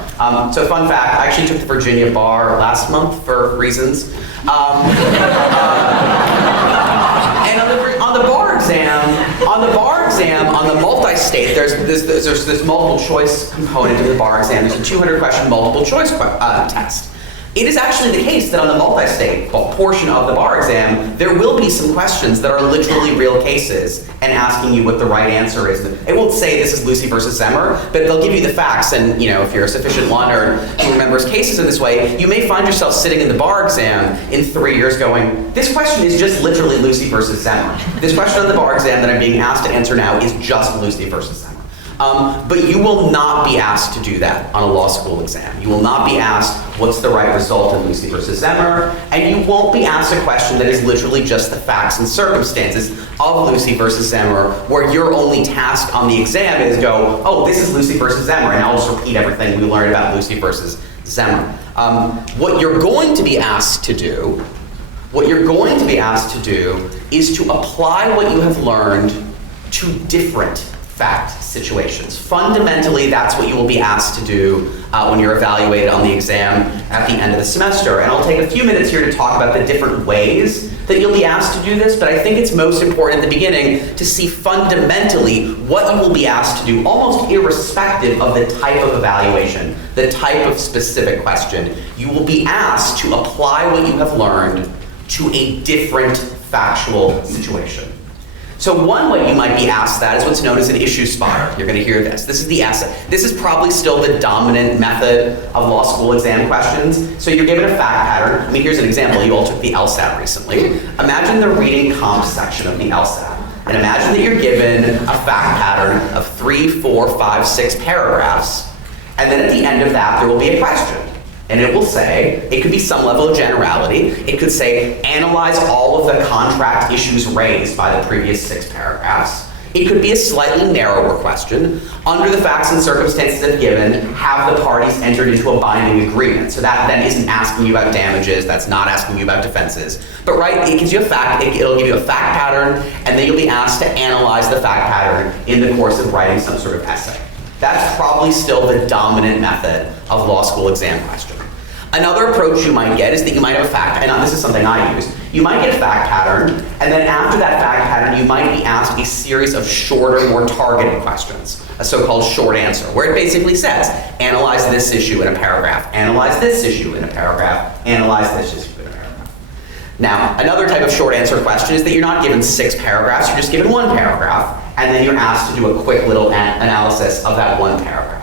So fun fact, I actually took the Virginia bar last month for reasons. And on the bar exam, on the multi-state, there's this multiple choice component of the bar exam. There's a 200 question multiple choice test. It is actually the case that on the multi-state portion of the bar exam, there will be some questions that are literally real cases and asking you what the right answer is. It won't say this is Lucy versus Zemmer, but they'll give you the facts, and if you're a sufficient learner who remembers cases in this way, you may find yourself sitting in the bar exam in 3 years going, this question is just literally Lucy versus Zemmer. This question on the bar exam that I'm being asked to answer now is just Lucy versus Zemmer. But you will not be asked to do that on a law school exam. You will not be asked what's the right result in Lucy versus Zemmer, and you won't be asked a question that is literally just the facts and circumstances of Lucy versus Zemmer, where your only task on the exam is go, oh, this is Lucy versus Zemmer, and I'll just repeat everything we learned about Lucy versus Zemmer. What you're going to be asked to do is to apply what you have learned to different fact situations. Fundamentally, that's what you will be asked to do when you're evaluated on the exam at the end of the semester. And I'll take a few minutes here to talk about the different ways that you'll be asked to do this, but I think it's most important at the beginning to see fundamentally what you will be asked to do, almost irrespective of the type of evaluation, the type of specific question. You will be asked to apply what you have learned to a different factual situation. So one way you might be asked that is what's known as an issue spotter. You're going to hear this. This is the essay. This is probably still the dominant method of law school exam questions. So you're given a fact pattern. I mean, here's an example. You all took the LSAT recently. Imagine the reading comp section of the LSAT. And imagine that you're given a fact pattern of 3, 4, 5, 6 paragraphs. And then at the end of that, there will be a question. And it will say, it could be some level of generality. It could say, analyze all of the contract issues raised by the previous 6 paragraphs. It could be a slightly narrower question. Under the facts and circumstances that given, have the parties entered into a binding agreement? So that then isn't asking you about damages, that's not asking you about defenses. But right, it gives you a fact, it'll give you a fact pattern, and then you'll be asked to analyze the fact pattern in the course of writing some sort of essay. That's probably still the dominant method of law school exam question. Another approach you might get is that you might have a fact, and this is something I use, you might get a fact pattern, and then after that fact pattern, you might be asked a series of shorter, more targeted questions, a so-called short answer, where it basically says, analyze this issue in a paragraph, analyze this issue in a paragraph, analyze this issue in a paragraph. Now, another type of short answer question is that you're not given 6 paragraphs, you're just given 1 paragraph, and then you're asked to do a quick little analysis of that 1 paragraph.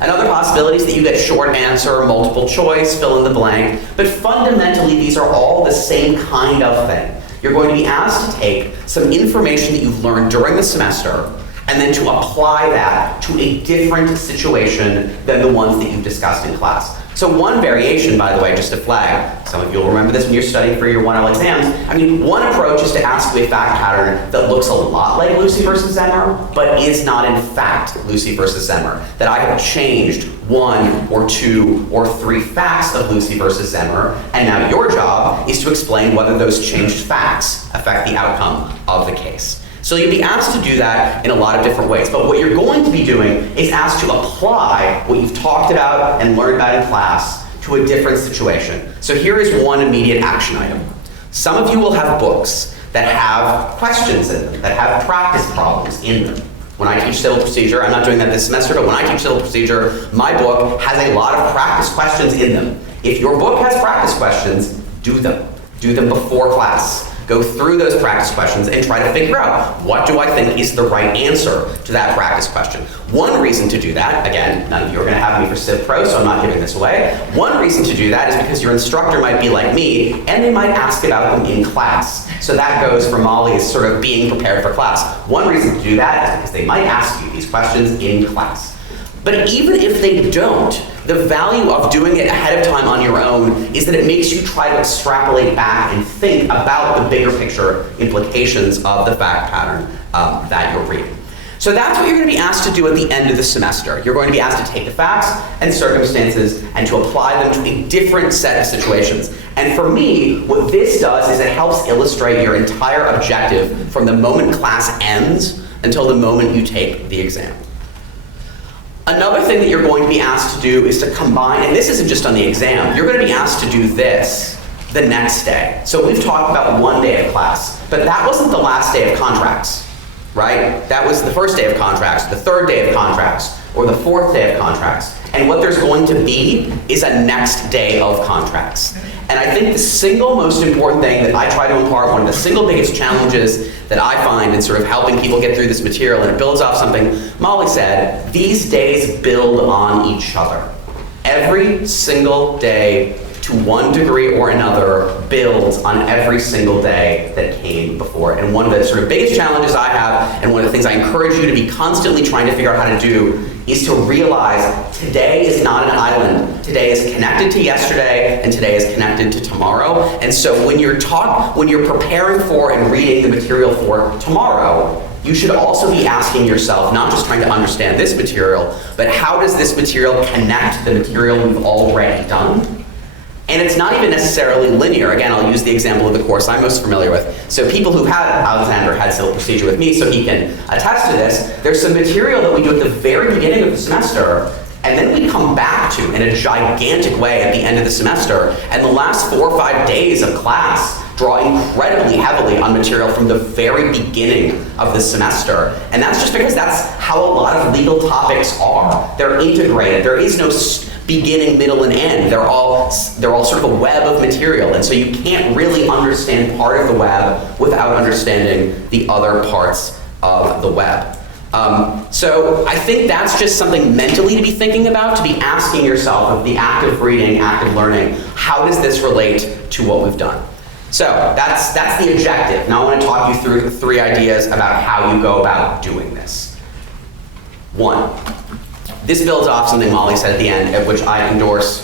Another possibility is that you get short answer, multiple choice, fill in the blank, but fundamentally these are all the same kind of thing. You're going to be asked to take some information that you've learned during the semester and then to apply that to a different situation than the ones that you've discussed in class. So one variation, by the way, just to flag, some of you will remember this when you're studying for your 1L exams. I mean, one approach is to ask you a fact pattern that looks a lot like Lucy versus Zemmer, but is not in fact Lucy versus Zemmer. That I have changed 1 or 2 or 3 facts of Lucy versus Zemmer, and now your job is to explain whether those changed facts affect the outcome of the case. So you'll be asked to do that in a lot of different ways, but what you're going to be doing is asked to apply what you've talked about and learned about in class to a different situation. So here is one immediate action item. Some of you will have books that have questions in them, that have practice problems in them. When I teach civil procedure, I'm not doing that this semester, but when I teach civil procedure, my book has a lot of practice questions in them. If your book has practice questions, do them. Do them before class. Go through those practice questions and try to figure out what do I think is the right answer to that practice question. One reason to do that, again, none of you are going to have me for Civ Pro, so I'm not giving this away. One reason to do that is because your instructor might be like me, and they might ask about them in class. So that goes for Molly as sort of being prepared for class. One reason to do that is because they might ask you these questions in class. But even if they don't, the value of doing it ahead of time on your own is that it makes you try to extrapolate back and think about the bigger picture implications of the fact pattern that you're reading. So that's what you're going to be asked to do at the end of the semester. You're going to be asked to take the facts and circumstances and to apply them to a different set of situations. And for me, what this does is it helps illustrate your entire objective from the moment class ends until the moment you take the exam. Another thing that you're going to be asked to do is to combine, and this isn't just on the exam, you're going to be asked to do this the next day. So we've talked about one day of class, but that wasn't the last day of contracts, right? That was the first day of contracts, the third day of contracts, or the fourth day of contracts. And what there's going to be is a next day of contracts. And I think the single most important thing that I try to impart, one of the single biggest challenges that I find in sort of helping people get through this material, and it builds off something Molly said, these days build on each other. Every single day, to one degree or another, builds on every single day that came before. And one of the sort of biggest challenges I have, and one of the things I encourage you to be constantly trying to figure out how to do, is to realize today is not an island. Today is connected to yesterday, and today is connected to tomorrow. And so when you're preparing for and reading the material for tomorrow, you should also be asking yourself, not just trying to understand this material, but how does this material connect to the material we've already done? And it's not even necessarily linear. Again, I'll use the example of the course I'm most familiar with. So people who Alexander had civil procedure with me, so he can attest to this, there's some material that we do at the very beginning of the semester, and then we come back to in a gigantic way at the end of the semester, and the last 4 or 5 days of class draw incredibly heavily on material from the very beginning of the semester. And that's just because that's how a lot of legal topics are. They're integrated. There is no beginning, middle, and end. They're all sort of a web of material. And so you can't really understand part of the web without understanding the other parts of the web. So I think that's just something mentally to be thinking about, to be asking yourself of the active reading, active learning, how does this relate to what we've done? So that's the objective. Now I want to talk you through 3 ideas about how you go about doing this. 1, this builds off something Molly said at the end, which I endorse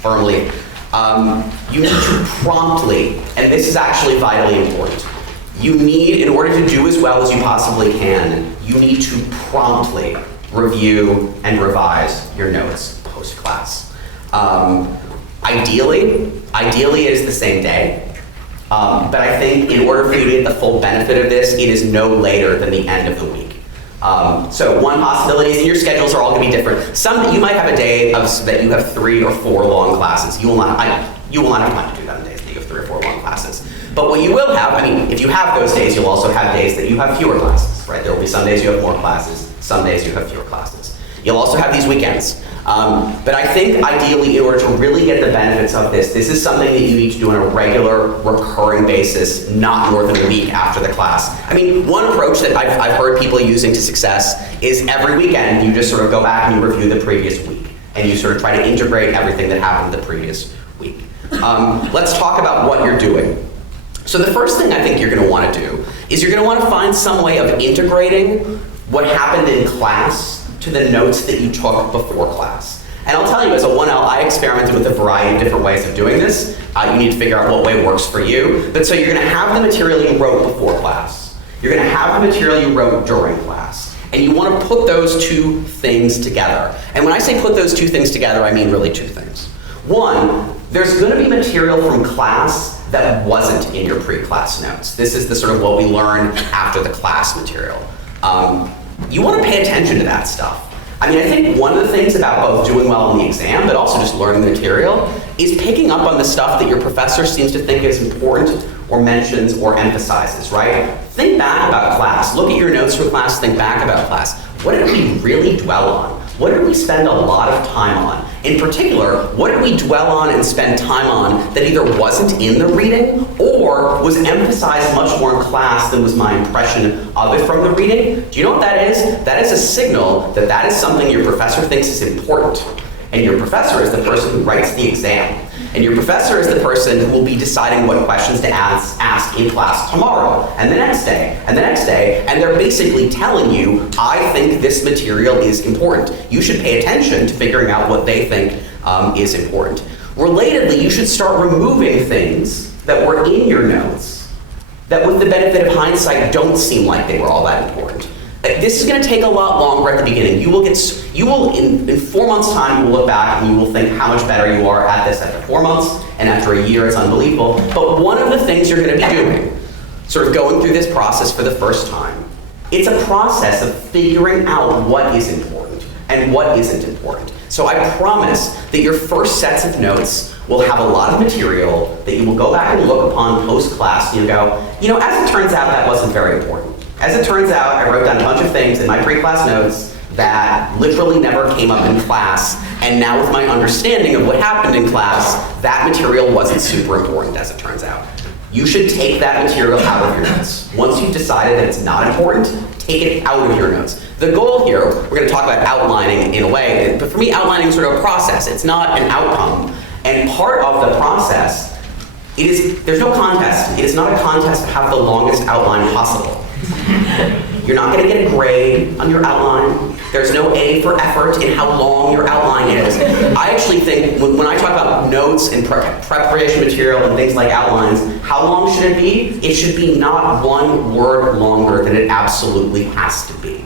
firmly. You need to promptly, and this is actually vitally important, you need, in order to do as well as you possibly can, you need to promptly review and revise your notes post-class. Ideally it is the same day. But I think in order for you to get the full benefit of this, it is no later than the end of the week. So one possibility is, and your schedules are all going to be different. You might have a day that you have 3 or 4 long classes. You will not have time to do that on days that you have 3 or 4 long classes. But what you will have, if you have those days, you'll also have days that you have fewer classes, right? There will be some days you have more classes, some days you have fewer classes. You'll also have these weekends. But I think ideally, in order to really get the benefits of this is something that you need to do on a regular, recurring basis, not more than a week after the class. I mean, one approach that I've heard people using to success is every weekend you just sort of go back and you review the previous week, and you sort of try to integrate everything that happened the previous week. Let's talk about what you're doing. So the first thing I think you're going to want to do is you're going to want to find some way of integrating what happened in class to the notes that you took before class. And I'll tell you, as a 1L, I experimented with a variety of different ways of doing this. You need to figure out what way works for you. But so you're going to have the material you wrote before class. You're going to have the material you wrote during class. And you want to put those two things together. And when I say put those two things together, I mean really two things. One, there's going to be material from class that wasn't in your pre-class notes. This is the sort of what we learn after the class material. You want to pay attention to that stuff. I mean, I think one of the things about both doing well in the exam, but also just learning the material, is picking up on the stuff that your professor seems to think is important or mentions or emphasizes, right? Think back about class. Look at your notes from class, think back about class. What did we really dwell on? What did we spend a lot of time on? In particular, what did we dwell on and spend time on that either wasn't in the reading or was emphasized much more in class than was my impression of it from the reading? Do you know what that is? That is a signal that that is something your professor thinks is important. And your professor is the person who writes the exam. And your professor is the person who will be deciding what questions to ask in class tomorrow, and the next day, and the next day, and they're basically telling you, I think this material is important. You should pay attention to figuring out what they think is important. Relatedly, you should start removing things that were in your notes that with the benefit of hindsight don't seem like they were all that important. This is going to take a lot longer at the beginning. You will in 4 months' time, you will look back and you will think how much better you are at this after 4 months, and after a year, it's unbelievable. But one of the things you're going to be doing, sort of going through this process for the first time, it's a process of figuring out what is important and what isn't important. So I promise that your first sets of notes will have a lot of material that you will go back and look upon post-class, and you'll go, you know, as it turns out, that wasn't very important. As it turns out, I wrote down a bunch of things in my pre-class notes that literally never came up in class, and now with my understanding of what happened in class, that material wasn't super important, as it turns out. You should take that material out of your notes. Once you've decided that it's not important, take it out of your notes. The goal here, we're going to talk about outlining in a way, but for me, outlining is sort of a process. It's not an outcome. And part of the process, there's no contest. It is not a contest to have the longest outline possible. You're not going to get a grade on your outline. There's no A for effort in how long your outline is. I actually think when I talk about notes and preparation material and things like outlines, how long should it be? It should be not one word longer than it absolutely has to be,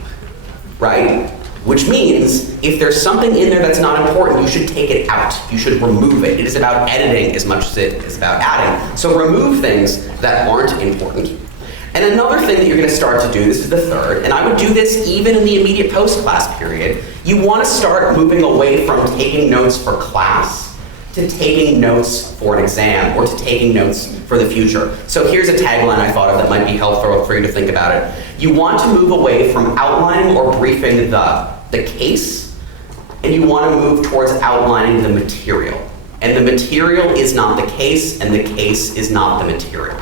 right? Which means if there's something in there that's not important, you should take it out. You should remove it. It is about editing as much as it is about adding. So remove things that aren't important. And another thing that you're going to start to do, this is the third, and I would do this even in the immediate post-class period, you want to start moving away from taking notes for class to taking notes for an exam or to taking notes for the future. So here's a tagline I thought of that might be helpful for you to think about it. You want to move away from outlining or briefing the case, and you want to move towards outlining the material. And the material is not the case, and the case is not the material.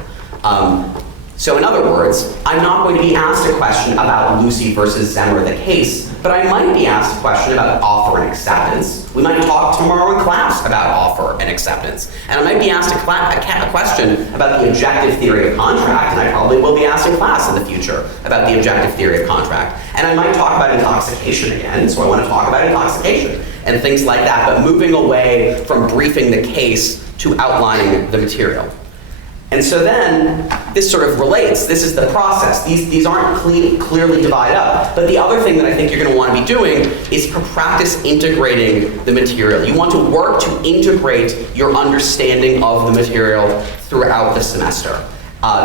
So in other words, I'm not going to be asked a question about Lucy versus Zemmer, the case, but I might be asked a question about offer and acceptance. We might talk tomorrow in class about offer and acceptance. And I might be asked a question about the objective theory of contract, and I probably will be asked in class in the future about the objective theory of contract. And I might talk about intoxication again, so I want to talk about intoxication and things like that, but moving away from briefing the case to outlining the material. And so then, this sort of relates. This is the process. These aren't clearly divided up. But the other thing that I think you're going to want to be doing is to practice integrating the material. You want to work to integrate your understanding of the material throughout the semester.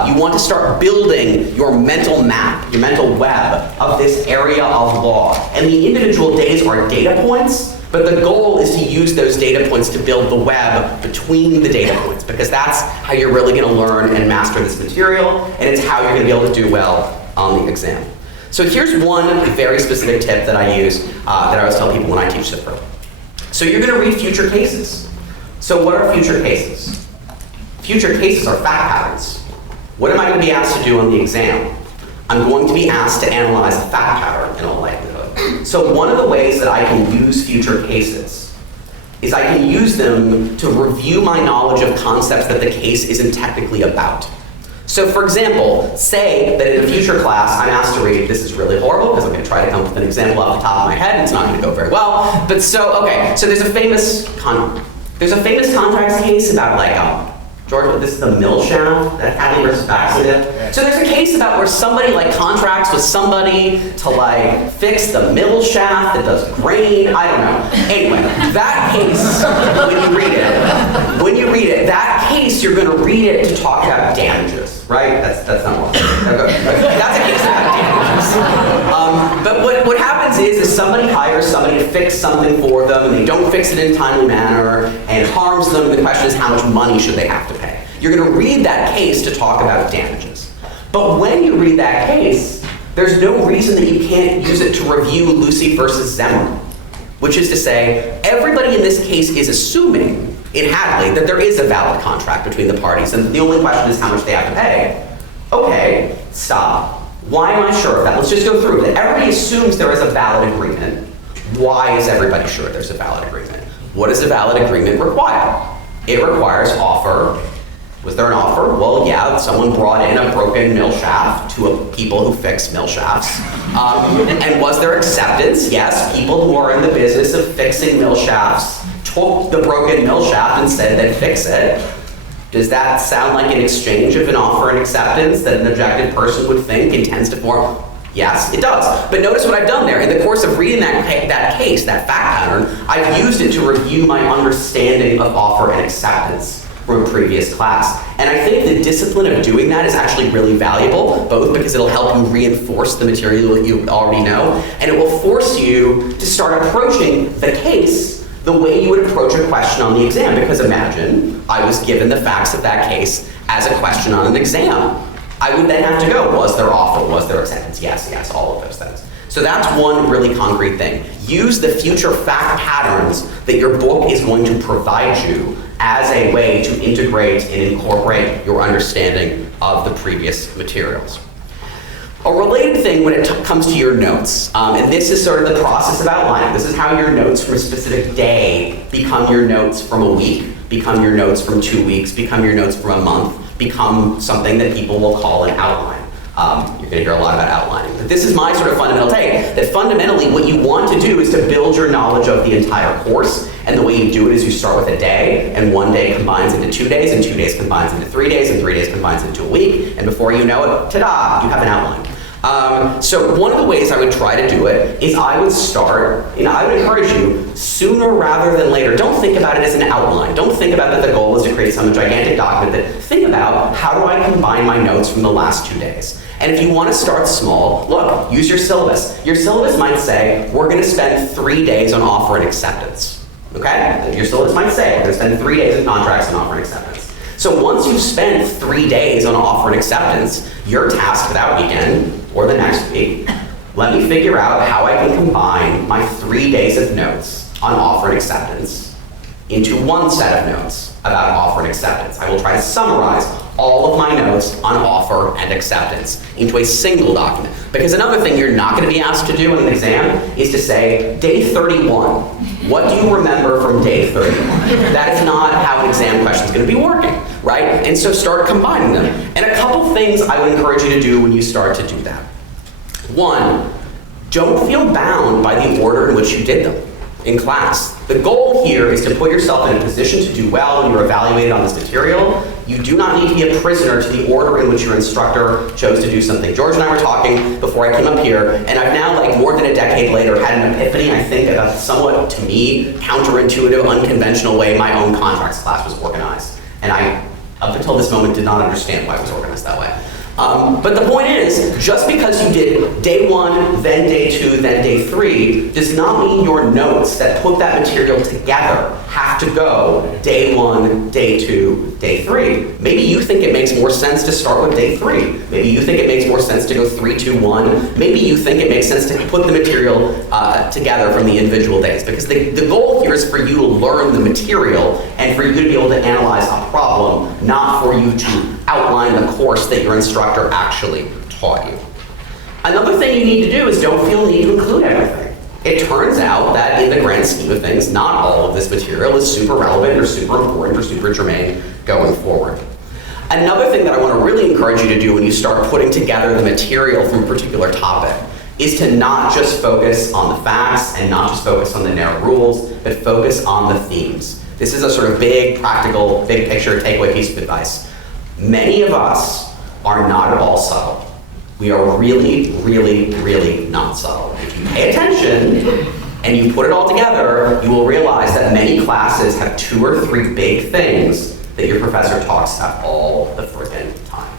You want to start building your mental map, your mental web of this area of law. And the individual days are data points, but the goal is to use those data points to build the web between the data points, because that's how you're really going to learn and master this material, and it's how you're going to be able to do well on the exam. So here's one very specific tip that I use, that I always tell people when I teach CIFRA. So you're going to read future cases. So what are future cases? Future cases are fact patterns. What am I going to be asked to do on the exam? I'm going to be asked to analyze a fact pattern in all likelihood. So one of the ways that I can use future cases is I can use them to review my knowledge of concepts that the case isn't technically about. So for example, say that in a future class I'm asked to read, this is really horrible because I'm going to try to come up with an example off the top of my head and it's not going to go very well, but so there's a famous contracts case about like, George, this is the mill shaft that Hadley versus Baxter did. So there's a case about where somebody like contracts with somebody to like fix the mill shaft that does grain, I don't know. Anyway, that case, when you read it, that case, you're gonna read it to talk about damages, right? That's not what that's a case about damages. But what happens is somebody hires somebody to fix something for them and they don't fix it in a timely manner and it harms them. The question is how much money should they have to pay? You're going to read that case to talk about damages. But when you read that case, there's no reason that you can't use it to review Lucy versus Zemmer, which is to say, everybody in this case is assuming in Hadley that there is a valid contract between the parties, and the only question is how much they have to pay. Okay, stop. Why am I sure of that? Let's just go through it. Everybody assumes there is a valid agreement. Why is everybody sure there's a valid agreement? What does a valid agreement require? It requires offer. Was there an offer? Well, yeah, someone brought in a broken mill shaft to people who fix mill shafts. And was there acceptance? Yes, people who are in the business of fixing mill shafts took the broken mill shaft and said they'd fix it. Does that sound like an exchange of an offer and acceptance that an objective person would think intends to form? Yes, it does. But notice what I've done there. In the course of reading that case, that fact pattern, I've used it to review my understanding of offer and acceptance from a previous class. And I think the discipline of doing that is actually really valuable, both because it'll help you reinforce the material that you already know, and it will force you to start approaching the case the way you would approach a question on the exam. Because imagine I was given the facts of that case as a question on an exam. I would then have to go, was there offer, was there acceptance? Yes, all of those things. So that's one really concrete thing. Use the future fact patterns that your book is going to provide you as a way to integrate and incorporate your understanding of the previous materials. A related thing when it comes to your notes, and this is sort of the process of outlining. This is how your notes from a specific day become your notes from a week, become your notes from 2 weeks, become your notes from a month, become something that people will call an outline. You're going to hear a lot about outlining. But this is my sort of fundamental take, that fundamentally what you want to do is to build your knowledge of the entire course, and the way you do it is you start with a day, and 1 day combines into 2 days, and 2 days combines into 3 days, and 3 days combines into a week, and before you know it, ta-da, you have an outline. So one of the ways I would try to do it is I would encourage you, sooner rather than later. Don't think about it as an outline. Don't think about that the goal is to create some gigantic document. Think about, how do I combine my notes from the last 2 days? And if you want to start small, look, use your syllabus. Your syllabus might say, we're going to spend 3 days on offer and acceptance. Okay? Your syllabus might say, we're going to spend 3 days in contracts and offer and acceptance. So once you've spent 3 days on offer and acceptance, your task for that weekend, or the next week, let me figure out how I can combine my 3 days of notes on offer and acceptance into one set of notes about offer and acceptance. I will try to summarize all of my notes on offer and acceptance into a single document. Because another thing you're not going to be asked to do in an exam is to say, day 31, what do you remember from day 31? That is not how an exam question is going to be working, right? And so start combining them. And a couple things I would encourage you to do when you start to do that. One, don't feel bound by the order in which you did them in class. The goal here is to put yourself in a position to do well when you're evaluated on this material. You do not need to be a prisoner to the order in which your instructor chose to do something. George and I were talking before I came up here, and I've now, like more than a decade later, had an epiphany, I think, about the somewhat, to me, counterintuitive, unconventional way my own contracts class was organized. And I, up until this moment, did not understand why it was organized that way. But the point is, just because you did day 1, then day 2, then day 3, does not mean your notes that put that material together have to go day 1, day 2, day 3. Maybe you think it makes more sense to start with day 3. Maybe you think it makes more sense to go 3, 2, 1. Maybe you think it makes sense to put the material together from the individual days. Because the goal here is for you to learn the material and for you to be able to analyze a problem, not for you to outline the course that your instructor actually taught you. Another thing you need to do is don't feel the need to include everything. It turns out that in the grand scheme of things, not all of this material is super relevant or super important or super germane going forward. Another thing that I want to really encourage you to do when you start putting together the material from a particular topic is to not just focus on the facts and not just focus on the narrow rules, but focus on the themes. This is a sort of big, practical, big picture takeaway piece of advice. Many of us are not at all subtle. We are really, really, really not subtle. If you pay attention and you put it all together, you will realize that many classes have 2 or 3 big things that your professor talks about all the frickin' time.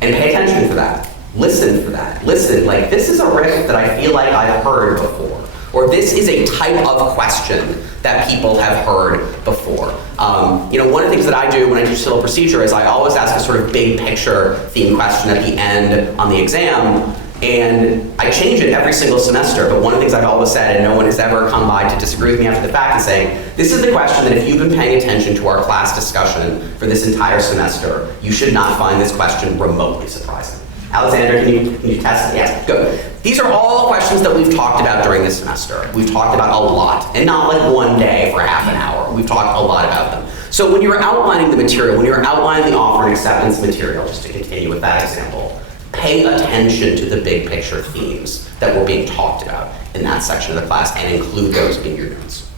And pay attention for that. Listen for that. Listen, like this is a riff that I feel like I've heard before. Or this is a type of question that people have heard before. One of the things that I do when I do civil procedure is I always ask a sort of big picture theme question at the end on the exam, and I change it every single semester, but one of the things I've always said, and no one has ever come by to disagree with me after the fact, is saying, this is the question that if you've been paying attention to our class discussion for this entire semester, you should not find this question remotely surprising. Alexander, can you test it? Yes, good. These are all questions that we've talked about during this semester. We've talked about a lot, and not like one day for half an hour. We've talked a lot about them. So when you're outlining the material, when you're outlining the offer and acceptance material, just to continue with that example, pay attention to the big picture themes that were being talked about in that section of the class and include those in your notes.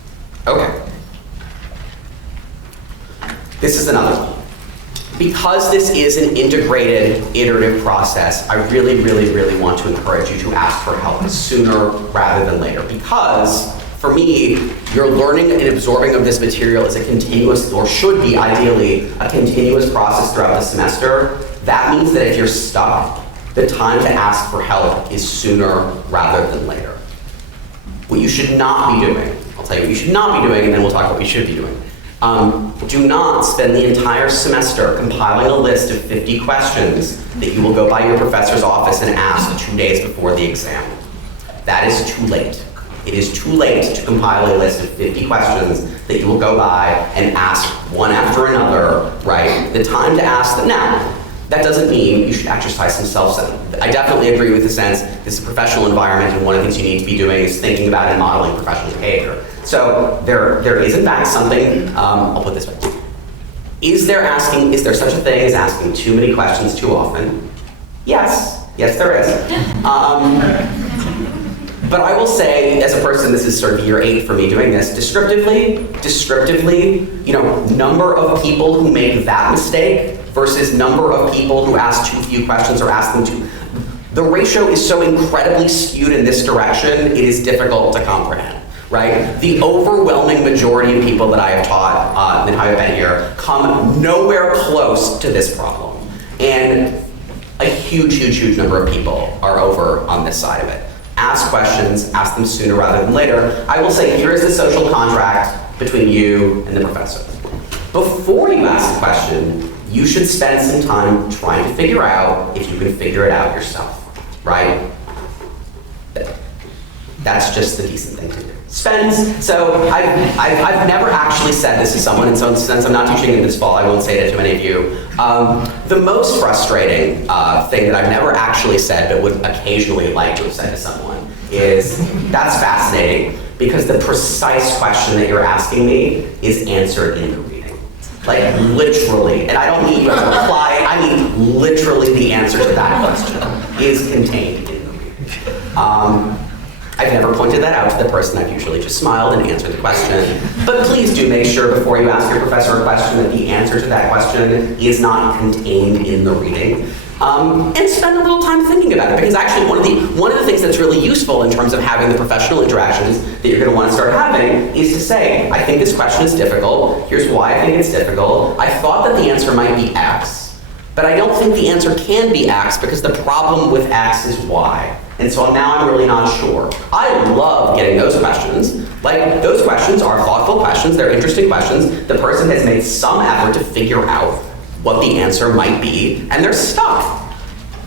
Okay. This is another one. Because this is an integrated, iterative process, I really, really, really want to encourage you to ask for help sooner rather than later. Because, for me, your learning and absorbing of this material is a continuous, or should be ideally, a continuous process throughout the semester. That means that if you're stuck, the time to ask for help is sooner rather than later. What you should not be doing, I'll tell you what you should not be doing, and then we'll talk about what you should be doing. Do not spend the entire semester compiling a list of 50 questions that you will go by your professor's office and ask 2 days before the exam. That is too late. It is too late to compile a list of 50 questions that you will go by and ask one after another, right? The time to ask them. Now, that doesn't mean you should exercise some self-centered. I definitely agree with the sense this is a professional environment, and one of the things you need to be doing is thinking about and modeling professional behavior. So there is in fact something, I'll put this way. Is there such a thing as asking too many questions too often? Yes, there is. But I will say, as a person, this is sort of year 8 for me doing this, descriptively, number of people who make that mistake versus number of people who ask too few questions or ask them too. The ratio is so incredibly skewed in this direction, it is difficult to comprehend, right? The overwhelming majority of people that I have taught, and how I've been here, come nowhere close to this problem. And a huge number of people are over on this side of it. Ask questions, ask them sooner rather than later. I will say, here is the social contract between you and the professor. Before you ask a question, you should spend some time trying to figure out if you can figure it out yourself, right? That's just the decent thing to do. So I've never actually said this to someone, and so since I'm not teaching it this fall, I won't say it to many of you. The most frustrating thing that I've never actually said, but would occasionally like to have said to someone, is that's fascinating, because the precise question that you're asking me is answered in the reading. Like literally, and I don't mean you have to reply, I mean literally the answer to that question is contained in the reading. I've never pointed that out to the person. I've usually just smiled and answered the question. But please do make sure before you ask your professor a question that the answer to that question is not contained in the reading. And spend a little time thinking about it, because actually one of the things that's really useful in terms of having the professional interactions that you're going to want to start having is to say, I think this question is difficult. Here's why I think it's difficult. I thought that the answer might be X, But I don't think the answer can be X because the problem with X is Y. And so now I'm really not sure. I love getting those questions. Like, those questions are thoughtful questions, they're interesting questions. The person has made some effort to figure out what the answer might be, and they're stuck.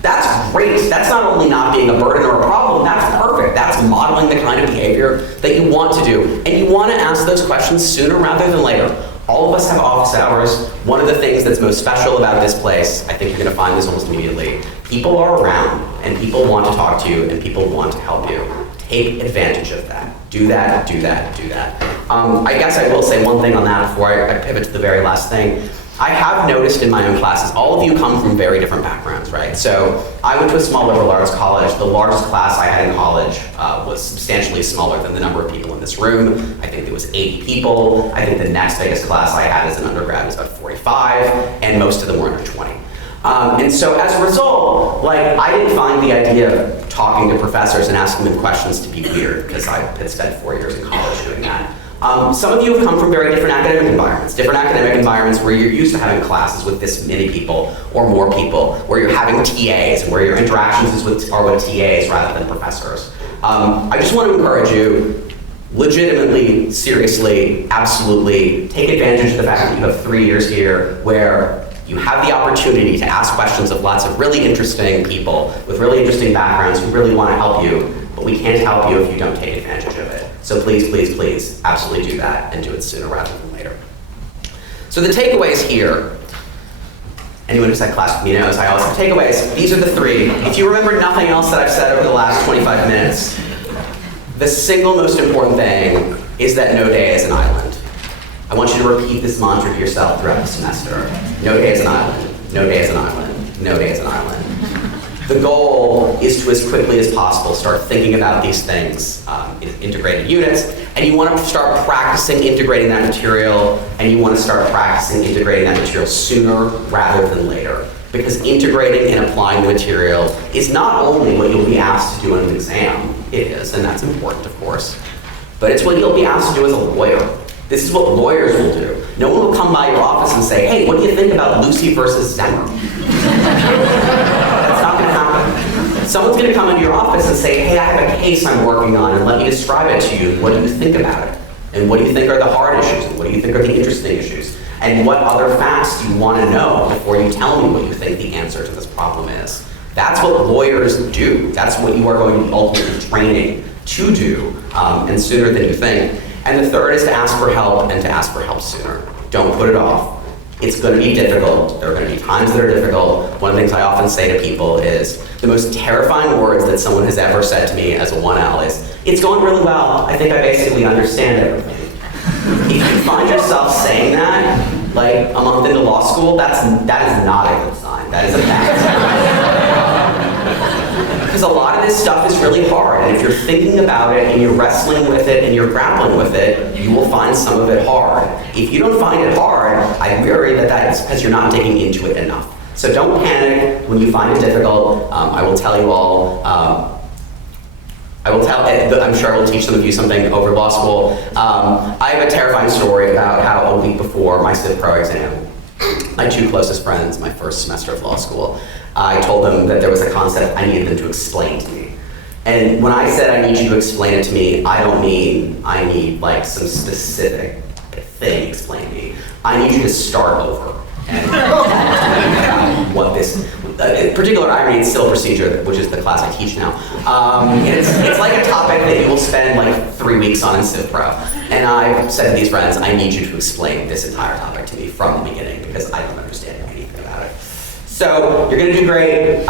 That's great. That's not only not being a burden or a problem, that's perfect. That's modeling the kind of behavior that you want to do. And you want to ask those questions sooner rather than later. All of us have office hours. One of the things that's most special about this place, I think you're going to find this almost immediately, people are around, and people want to talk to you, and people want to help you. Take advantage of that. Do that, do that, do that. I guess I will say one thing on that before I pivot to the very last thing. I have noticed in my own classes, all of you come from very different backgrounds, right? So I went to a small liberal arts college. The largest class I had in college was substantially smaller than the number of people in this room. I think there was 80 people. I think the next biggest class I had as an undergrad was about 45, and most of them were under 20. And so as a result, like, I didn't find the idea of talking to professors and asking them questions to be weird, because I had spent 4 years in college doing that. Some of you have come from very different academic environments where you're used to having classes with this many people or more people, where you're having TAs, where your interactions are with TAs rather than professors. I just want to encourage you, legitimately, seriously, absolutely, take advantage of the fact that you have 3 years here where you have the opportunity to ask questions of lots of really interesting people with really interesting backgrounds who really want to help you, but we can't help you if you don't take advantage of it. So please, please, please, absolutely do that, and do it sooner rather than later. So the takeaways here, anyone who's had class with me knows I always have takeaways. These are the 3. If you remember nothing else that I've said over the last 25 minutes, the single most important thing is that no day is an island. I want you to repeat this mantra to yourself throughout the semester. No day is an island, no day is an island, no day is an island. The goal is to, as quickly as possible, start thinking about these things in integrated units, and you want to start practicing integrating that material, and you want to start practicing integrating that material sooner rather than later. Because integrating and applying the material is not only what you'll be asked to do in an exam, it is, and that's important, of course, but it's what you'll be asked to do as a lawyer. This is what lawyers will do. No one will come by your office and say, hey, what do you think about Lucy versus Zemmer? That's not gonna happen. Someone's gonna come into your office and say, hey, I have a case I'm working on, and let me describe it to you. What do you think about it? And what do you think are the hard issues? And what do you think are the interesting issues? And what other facts do you want to know before you tell me what you think the answer to this problem is? That's what lawyers do. That's what you are going to be ultimately training to do, and sooner than you think. And the third is to ask for help, and to ask for help sooner. Don't put it off. It's going to be difficult. There are going to be times that are difficult. One of the things I often say to people is, the most terrifying words that someone has ever said to me as a 1L is, it's going really well. I think I basically understand everything. If you find yourself saying that, like a month into law school, that is not a good sign. That is a bad sign. Because a lot of this stuff is really hard, and if you're thinking about it, and you're wrestling with it, and you're grappling with it, you will find some of it hard. If you don't find it hard, I worry that that's because you're not digging into it enough. So don't panic when you find it difficult. I will tell you all, I'm sure I will teach some of you something over law school. I have a terrifying story about how a week before my Civ Pro exam, my 2 closest friends, my first semester of law school, I told them that there was a concept I needed them to explain to me. And when I said I need you to explain it to me, I don't mean I need like some specific thing explained to me. I need you to start over. And what this, in particular irony, it's still a procedure, which is the class I teach now. It's like a topic that you will spend like 3 weeks on in Civ Pro. And I've said to these friends, I need you to explain this entire topic to me from the beginning, because I don't understand anything about it. So, you're gonna do great.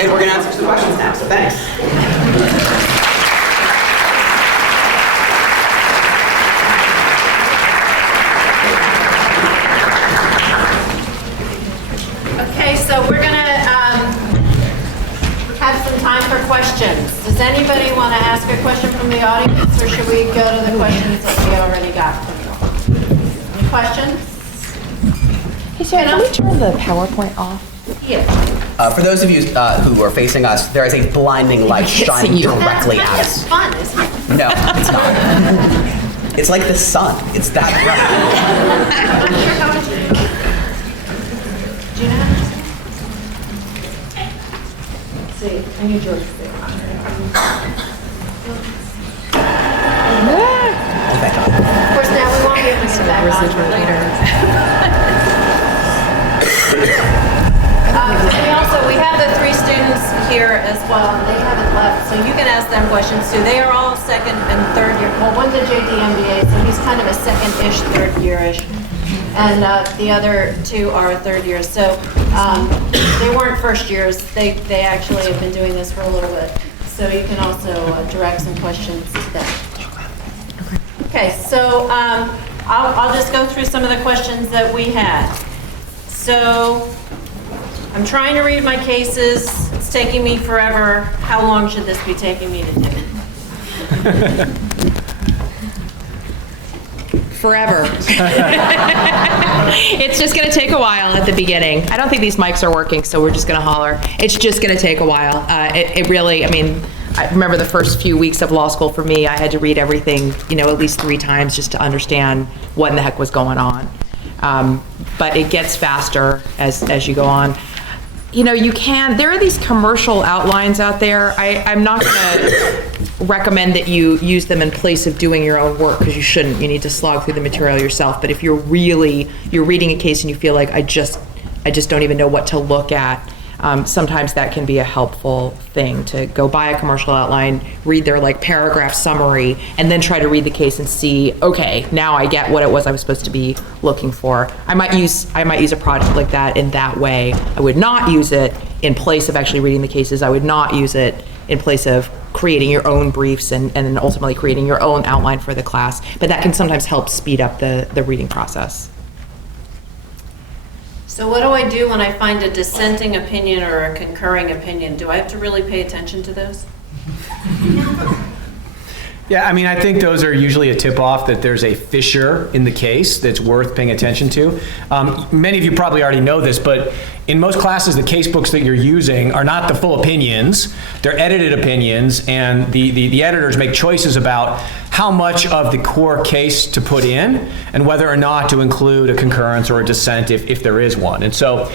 And we're gonna answer some questions now, so thanks. Okay, so we're going to have some time for questions. Does anybody want to ask a question from the audience, or should we go to the questions that we already got from you? Any questions? Hey, Sarah, can we turn the PowerPoint off? Yeah. For those of you who are facing us, there is a blinding light shining directly at That's us. fun, isn't it? No, it's not. It's like the sun. It's that bright. I'm not sure how much you know. Do you know how much? See, I need George to say it. Oh, thank God. Of course, now we won't be able to get back on for later. We have the 3 students here as well. They haven't left, so you can ask them questions too. They are all second and third year. Well, one's a JD MBA, so he's kind of a second-ish, third year-ish. And the other 2 are third years. So they weren't first years. They actually have been doing this for a little bit. So you can also direct some questions to them. Okay, so I'll just go through some of the questions that we had. So I'm trying to read my cases. It's taking me forever. How long should this be taking me to do? Forever. It's just going to take a while at the beginning. I don't think these mics are working, so we're just going to holler. It's just going to take a while. It really, I mean, I remember the first few weeks of law school for me, I had to read everything, at least 3 times just to understand what in the heck was going on. But it gets faster as you go on. There are these commercial outlines out there. I'm not going to recommend that you use them in place of doing your own work, because you shouldn't. You need to slog through the material yourself. But if you're reading a case and you feel like I just don't even know what to look at, sometimes that can be a helpful thing, to go buy a commercial outline, read their paragraph summary, and then try to read the case and see, okay, now I get what it was I was supposed to be looking for. I might use a project like that in that way. I would not use it in place of actually reading the cases. I would not use it in place of creating your own briefs and then ultimately creating your own outline for the class. But that can sometimes help speed up the reading process. So what do I do when I find a dissenting opinion or a concurring opinion? Do I have to really pay attention to those? Yeah, I mean, I think those are usually a tip-off that there's a fissure in the case that's worth paying attention to. Many of you probably already know this, but in most classes, the case books that you're using are not the full opinions. They're edited opinions, and the editors make choices about how much of the core case to put in and whether or not to include a concurrence or a dissent if there is one. And so,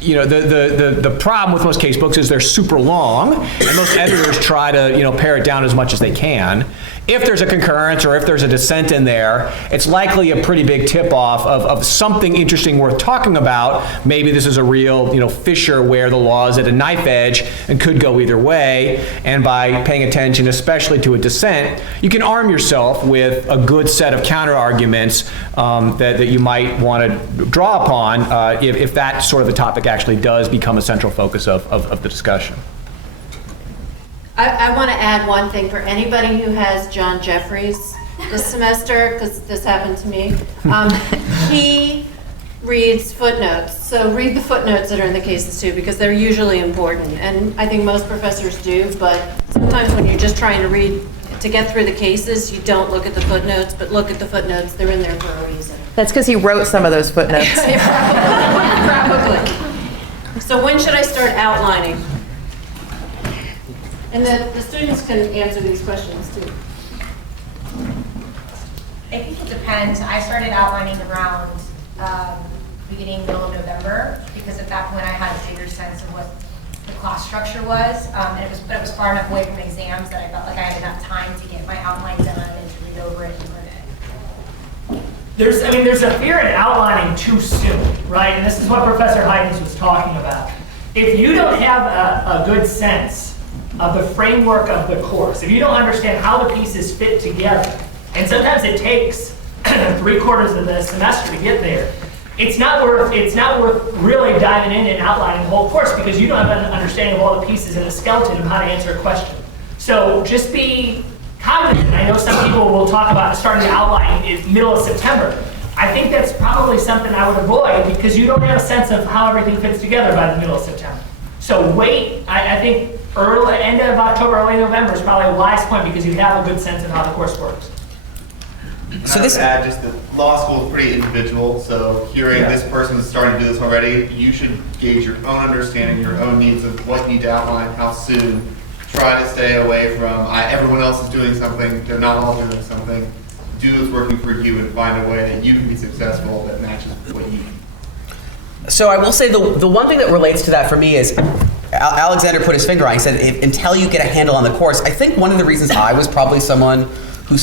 the problem with most case books is they're super long, and most editors try to, pare it down as much as they can. If there's a concurrence or if there's a dissent in there, it's likely a pretty big tip-off of something interesting worth talking about. Maybe this is a real, fissure where the law is at a knife edge and could go either way. And by paying attention, especially to a dissent, you can arm yourself with a good set of counter-arguments that you might want to draw upon if that sort of a topic actually does become a central focus of the discussion. I want to add one thing for anybody who has John Jeffries this semester, because this happened to me. He reads footnotes, so read the footnotes that are in the cases too, because they're usually important. And I think most professors do, but sometimes when you're just trying to get through the cases, you don't look at the footnotes, but look at the footnotes. They're in there for a reason. That's because he wrote some of those footnotes. Probably. So when should I start outlining? And the students can answer these questions too. I think it depends. I started outlining around beginning, middle of November, because at that point I had a bigger sense of what the class structure was, but it was far enough away from exams that I felt like I had enough time to get my outline done and to read over it and learn it. There's a fear in outlining too soon, right? And this is what Professor Heytens was talking about. If you don't have a good sense of the framework of the course, if you don't understand how the pieces fit together, and sometimes it takes 3/4 of the semester to get there, it's not worth really diving in and outlining the whole course, because you don't have an understanding of all the pieces and the skeleton of how to answer a question. So just be cognizant. I know some people will talk about starting to outline in the middle of September. I think that's probably something I would avoid, because you don't have a sense of how everything fits together by the middle of September. So wait, I think end of October, early November is probably a wise point, because you have a good sense of how the course works. So this add just that law school is pretty individual. So hearing this person is starting to do this already, you should gauge your own understanding, your own needs of what you need to outline, how soon. Try to stay away from everyone else is doing something. They're not all doing something. do what's working for you and find a way that you can be successful that matches what you need. So I will say the one thing that relates to that for me is Alexander put his finger on. He said, until you get a handle on the course. I think one of the reasons I was probably someone who,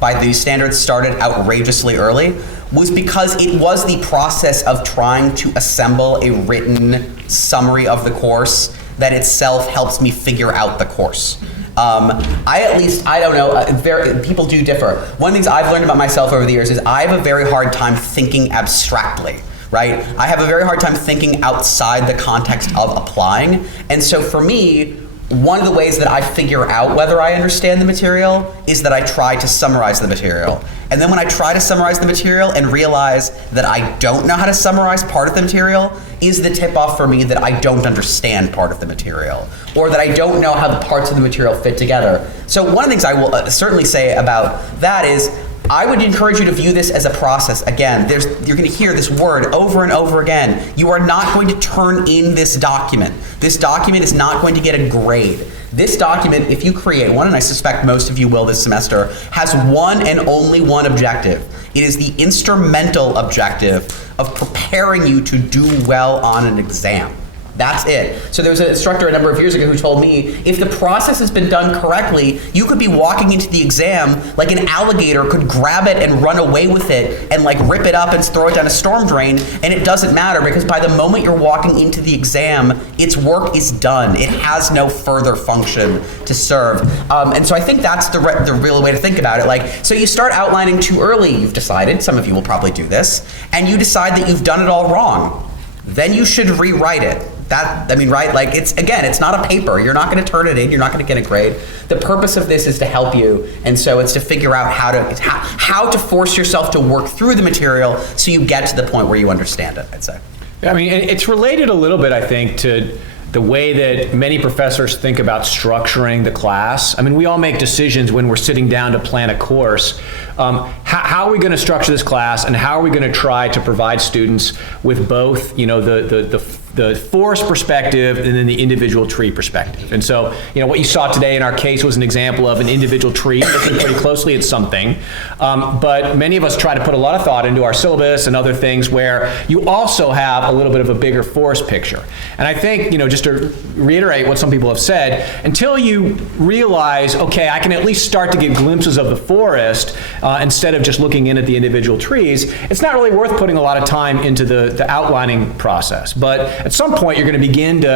by these standards, started outrageously early was because it was the process of trying to assemble a written summary of the course that itself helps me figure out the course. I don't know, people do differ. One of the things I've learned about myself over the years is I have a very hard time thinking abstractly. Right? I have a very hard time thinking outside the context of applying. And so for me, one of the ways that I figure out whether I understand the material is that I try to summarize the material. And then when I try to summarize the material and realize that I don't know how to summarize part of the material is the tip off for me that I don't understand part of the material, or that I don't know how the parts of the material fit together. So one of the things I will certainly say about that is I would encourage you to view this as a process. Again, you're going to hear this word over and over again. You are not going to turn in this document. This document is not going to get a grade. This document, if you create one, and I suspect most of you will this semester, has one and only one objective. It is the instrumental objective of preparing you to do well on an exam. That's it. So there was an instructor a number of years ago who told me, if the process has been done correctly, you could be walking into the exam like an alligator could grab it and run away with it and like rip it up and throw it down a storm drain, and it doesn't matter because by the moment you're walking into the exam, its work is done. It has no further function to serve. And so I think that's the real way to think about it. Like, so you start outlining too early, you've decided, some of you will probably do this, and you decide that you've done it all wrong. Then you should rewrite it. Right? Like, it's not a paper. You're not going to turn it in. You're not going to get a grade. The purpose of this is to help you, and so it's to figure out how to force yourself to work through the material so you get to the point where you understand it, I'd say. I mean, it's related a little bit, I think, to the way that many professors think about structuring the class. I mean, we all make decisions when we're sitting down to plan a course. How are we going to structure this class, and how are we going to try to provide students with both, the forest perspective and then the individual tree perspective? And so, what you saw today in our case was an example of an individual tree looking pretty closely at something. But many of us try to put a lot of thought into our syllabus and other things where you also have a little bit of a bigger forest picture. And I think, just to reiterate what some people have said, until you realize, okay, I can at least start to get glimpses of the forest instead of just looking in at the individual trees, it's not really worth putting a lot of time into the outlining process. But at some point, you're going to begin to,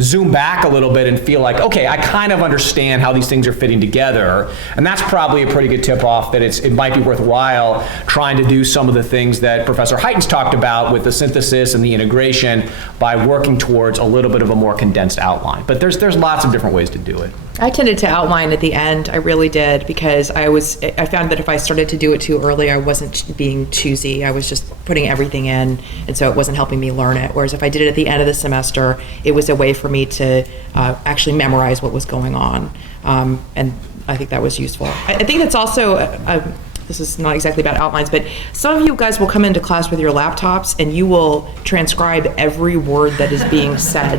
zoom back a little bit and feel like, okay, I kind of understand how these things are fitting together. And that's probably a pretty good tip-off that it might be worthwhile trying to do some of the things that Professor Heytens talked about with the synthesis and the integration by working towards a little bit of a more condensed outline. But there's lots of different ways to do it. I tended to outline at the end. I really did, because I found that if I started to do it too early, I wasn't being choosy. I was just putting everything in, and so it wasn't helping me learn it. Whereas if I did it at the end of the semester, it was a way for me to actually memorize what was going on. And I think that was useful. I think that's also, this is not exactly about outlines, but some of you guys will come into class with your laptops and you will transcribe every word that is being said.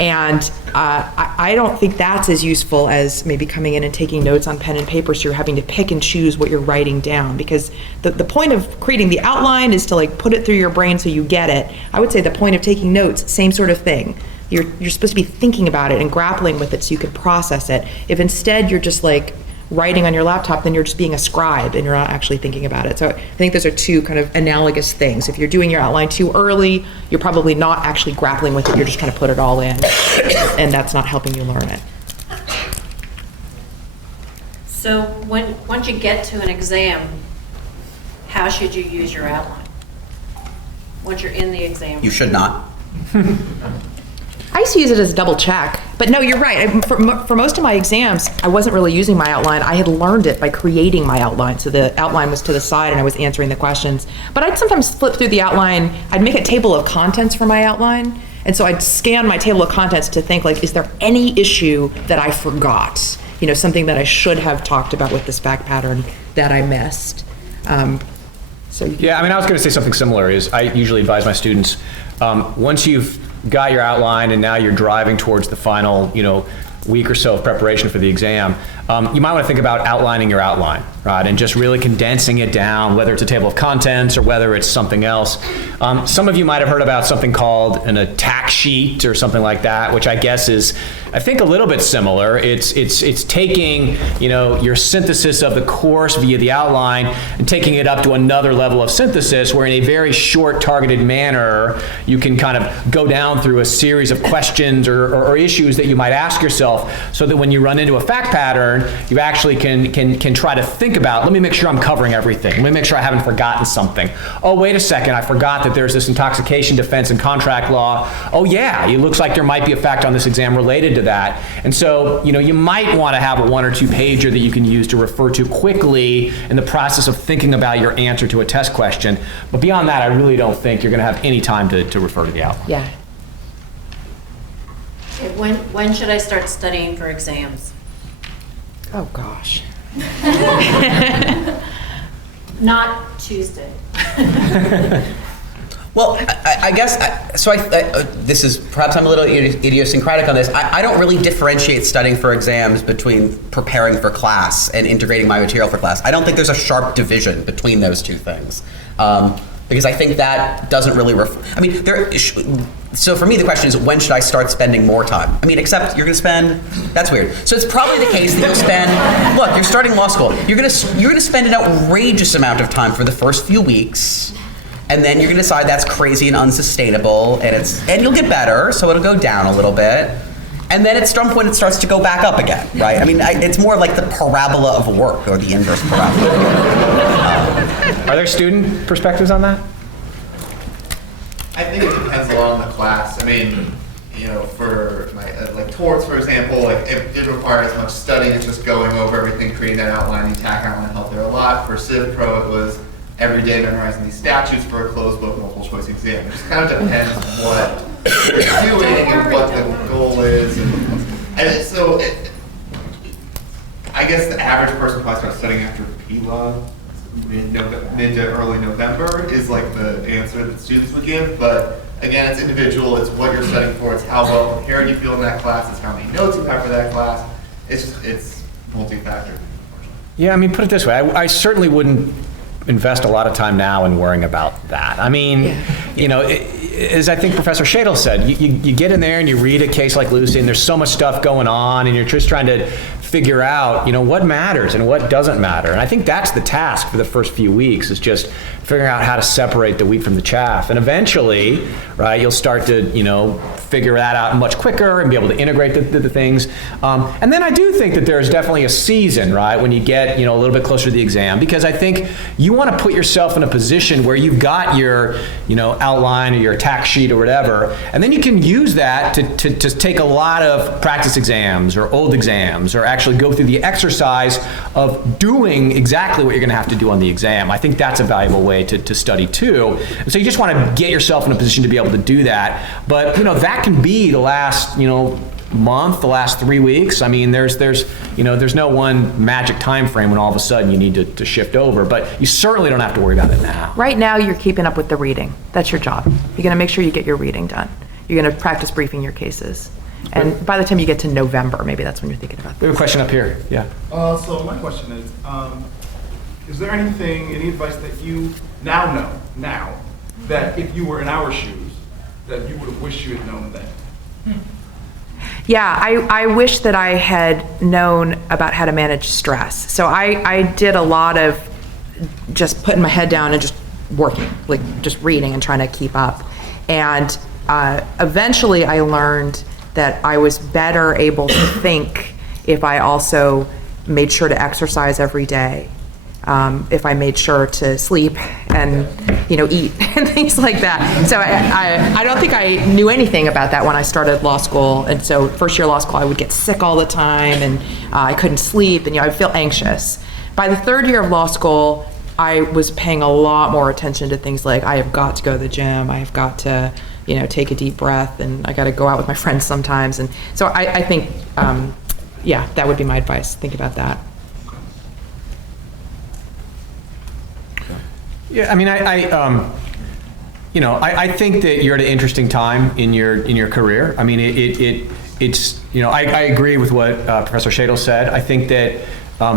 And I don't think that's as useful as maybe coming in and taking notes on pen and paper, so you're having to pick and choose what you're writing down, because the point of creating the outline is to like put it through your brain so you get it. I would say the point of taking notes, same sort of thing. You're supposed to be thinking about it and grappling with it so you could process it. If instead you're just like writing on your laptop, then you're just being a scribe and you're not actually thinking about it. So I think those are two kind of analogous things. If you're doing your outline too early, you're probably not actually grappling with it. You're just trying to put it all in, and that's not helping you learn it. So once you get to an exam, how should you use your outline? Once you're in the exam? You should not. I used to use it as a double check, but no, you're right. For most of my exams, I wasn't really using my outline. I had learned it by creating my outline. So the outline was to the side and I was answering the questions. But I'd sometimes flip through the outline. I'd make a table of contents for my outline. And so I'd scan my table of contents to think, like, is there any issue that I forgot? Something that I should have talked about with this fact pattern that I missed. Yeah, I was going to say something similar. Is I usually advise my students, once you've got your outline and now you're driving towards the final, week or so of preparation for the exam, you might want to think about outlining your outline, right? And just really condensing it down, whether it's a table of contents or whether it's something else. Some of you might have heard about something called an attack sheet or something like that, which I guess is, I think, a little bit similar. It's taking, your synthesis of the course via the outline and taking it up to another level of synthesis where in a very short, targeted manner, you can kind of go down through a series of questions or issues that you might ask yourself so that when you run into a fact pattern, you actually can try to think about, let me make sure I'm covering everything. Let me make sure I haven't forgotten something. Oh, wait a second, I forgot that there's this intoxication defense in contract law. Oh yeah, it looks like there might be a fact on this exam related to that. And so, you might want to have a 1 or 2 pager that you can use to refer to quickly in the process of thinking about your answer to a test question. But beyond that, I really don't think you're going to have any time to refer to the outline. Yeah. Okay, when should I start studying for exams? Oh, gosh. Not Tuesday. Well, I guess, this is, perhaps I'm a little idiosyncratic on this. I don't really differentiate studying for exams between preparing for class and integrating my material for class. I don't think there's a sharp division between those two things. Because I think that doesn't really so for me the question is, when should I start spending more time? Except you're gonna spend, that's weird. So it's probably the case that you'll spend, look, you're starting law school. You're gonna spend an outrageous amount of time for the first few weeks, and then you're gonna decide that's crazy and unsustainable, and you'll get better, so it'll go down a little bit. And then at some point it starts to go back up again, right? It's more like the parabola of work, or the inverse parabola. Are there student perspectives on that? I think it depends a lot on the class. For my torts, for example, it didn't require as much studying. It's just going over everything, creating that outline. The attack outline helped there a lot. For Civ Pro, it was every day memorizing these statutes for a closed book multiple choice exam. It just kind of depends what you're doing and what the goal is. And so I guess the average person probably starts studying after PLA. Mid to early November is the answer that students would give, but again, it's individual. It's what you're studying for. It's how well prepared you feel in that class. It's how many notes you have for that class. It's multi-factor. Yeah, put it this way. I certainly wouldn't invest a lot of time now in worrying about that. As I think Professor Shadel said, you get in there and you read a case like Lucy, and there's so much stuff going on, and you're just trying to figure out, what matters and what doesn't matter. And I think that's the task for the first few weeks, is just figuring out how to separate the wheat from the chaff. And eventually, right, you'll start to, figure that out much quicker and be able to integrate the things. And then I do think that there's definitely a season, right, when you get, a little bit closer to the exam, because I think you want to put yourself in a position where you've got your, outline or your attack sheet or whatever, and then you can use that to take a lot of practice exams or old exams, or actually go through the exercise of doing exactly what you're going to have to do on the exam. I think that's a valuable way to study too. And so you just want to get yourself in a position to be able to do that. But that can be the last month, the last 3 weeks. There's no one magic time frame when all of a sudden you need to shift over, but you certainly don't have to worry about it now. Right now, you're keeping up with the reading. That's your job. You're going to make sure you get your reading done. You're going to practice briefing your cases. And by the time you get to November, maybe that's when you're thinking about this. We have a question up here. Yeah. So my question is there any advice that you now know, that if you were in our shoes, that you would have wished you had known then? Yeah, I wish that I had known about how to manage stress. So I did a lot of just putting my head down and just working, just reading and trying to keep up. And eventually I learned that I was better able to think if I also made sure to exercise every day, if I made sure to sleep and eat and things like that. So I don't think I knew anything about that when I started law school. And so first year law school, I would get sick all the time, and I couldn't sleep, and I'd feel anxious. By the third year of law school, I was paying a lot more attention to things like I have got to go to the gym, I have got to take a deep breath, and I got to go out with my friends sometimes. And so I think, that would be my advice. Think about that. Yeah, I think that you're at an interesting time in your career. I agree with what Professor Shadel said. I think that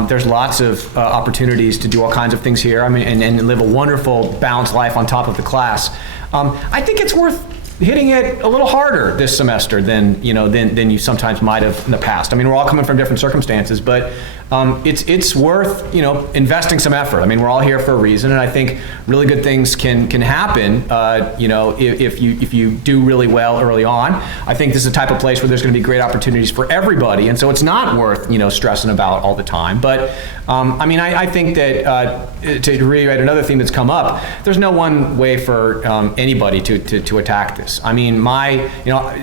there's lots of opportunities to do all kinds of things here. I mean, and live a wonderful, balanced life on top of the class. I think it's worth hitting it a little harder this semester than you sometimes might have in the past. I mean, we're all coming from different circumstances, but it's worth investing some effort. I mean, we're all here for a reason, and I think really good things can happen. If you do really well early on. I think this is the type of place where there's going to be great opportunities for everybody, and so it's not worth stressing about all the time. But I think that to reiterate another theme that's come up, there's no one way for anybody to attack this. I mean,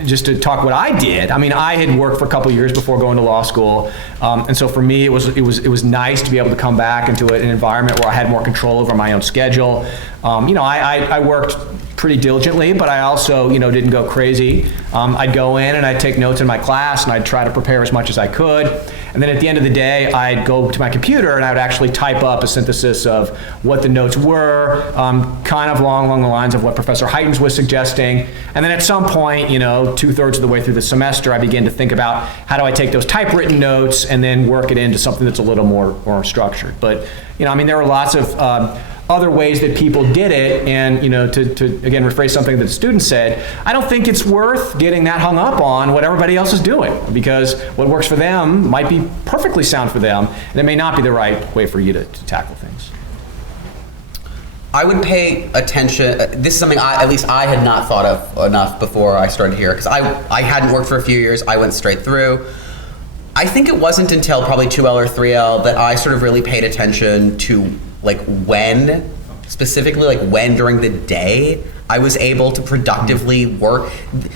just to talk what I did. I mean, I had worked for a couple years before going to law school, and so for me, it was nice to be able to come back into an environment where I had more control over my own schedule. I worked pretty diligently, but I also, didn't go crazy. I'd go in and I'd take notes in my class and I'd try to prepare as much as I could. And then at the end of the day, I'd go to my computer and I would actually type up a synthesis of what the notes were, kind of along the lines of what Professor Heytens was suggesting. And then at some point, 2/3 of the way through the semester, I began to think about how do I take those typewritten notes and then work it into something that's a little more structured. But, there were lots of other ways that people did it, and to again rephrase something that the student said, I don't think it's worth getting that hung up on what everybody else is doing, because what works for them might be perfectly sound for them, and it may not be the right way for you to tackle things. I would pay attention. This is something at least I had not thought of enough before I started here, because I hadn't worked for a few years. I went straight through. I think it wasn't until probably 2L or 3L that I sort of really paid attention to when during the day I was able to productively work.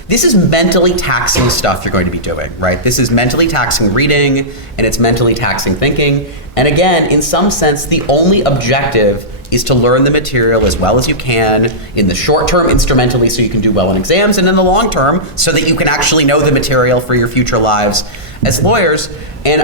This is mentally taxing stuff you're going to be doing, right? This is mentally taxing reading, and it's mentally taxing thinking. And again, in some sense, the only objective is to learn the material as well as you can in the short term instrumentally so you can do well in exams, and in the long term so that you can actually know the material for your future lives as lawyers. And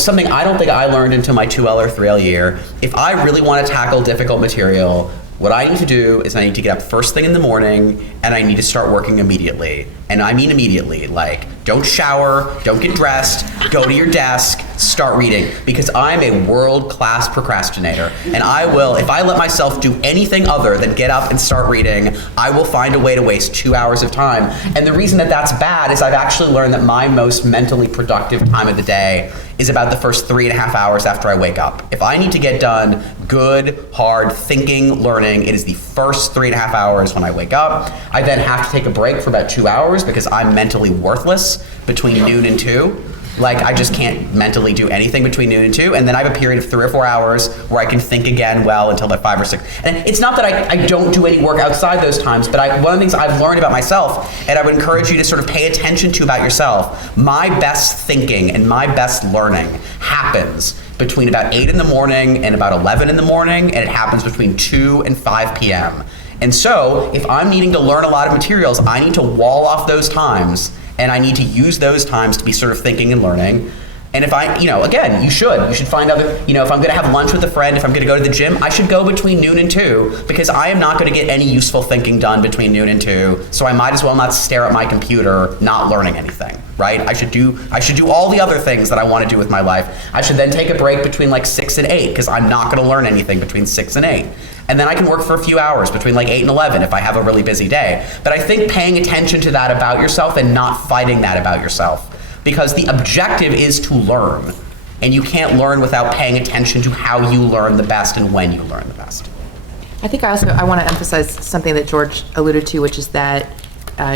something I don't think I learned until my 2L or 3L year, if I really want to tackle difficult material, what I need to do is I need to get up first thing in the morning and I need to start working immediately. And I mean immediately, like don't shower, don't get dressed, go to your desk, start reading, because I'm a world-class procrastinator. And I will, if I let myself do anything other than get up and start reading, I will find a way to waste 2 hours of time. And the reason that that's bad is I've actually learned that my most mentally productive time of the day is about the first 3.5 hours after I wake up. If I need to get done good, hard thinking, learning, it is the first 3.5 hours when I wake up. I then have to take a break for about 2 hours because I'm mentally worthless between noon and 2. Like, I just can't mentally do anything between noon and 2, and then I have a period of 3 or 4 hours where I can think again well until about 5 or 6. And it's not that I don't do any work outside those times, but one of the things I've learned about myself, and I would encourage you to sort of pay attention to about yourself, my best thinking and my best learning happens between about 8 in the morning and about 11 in the morning, and it happens between 2 and 5 p.m. And so, if I'm needing to learn a lot of materials, I need to wall off those times, and I need to use those times to be sort of thinking and learning. And if I, again, you should find other, if I'm going to have lunch with a friend, if I'm going to go to the gym, I should go between noon and 2, because I am not going to get any useful thinking done between noon and 2, so I might as well not stare at my computer not learning anything, right? I should do all the other things that I want to do with my life. I should then take a break between like 6 and 8, because I'm not going to learn anything between 6 and 8. And then I can work for a few hours between like 8 and 11 if I have a really busy day. But I think paying attention to that about yourself and not fighting that about yourself, because the objective is to learn, and you can't learn without paying attention to how you learn the best and when you learn the best. I think I want to emphasize something that George alluded to, which is that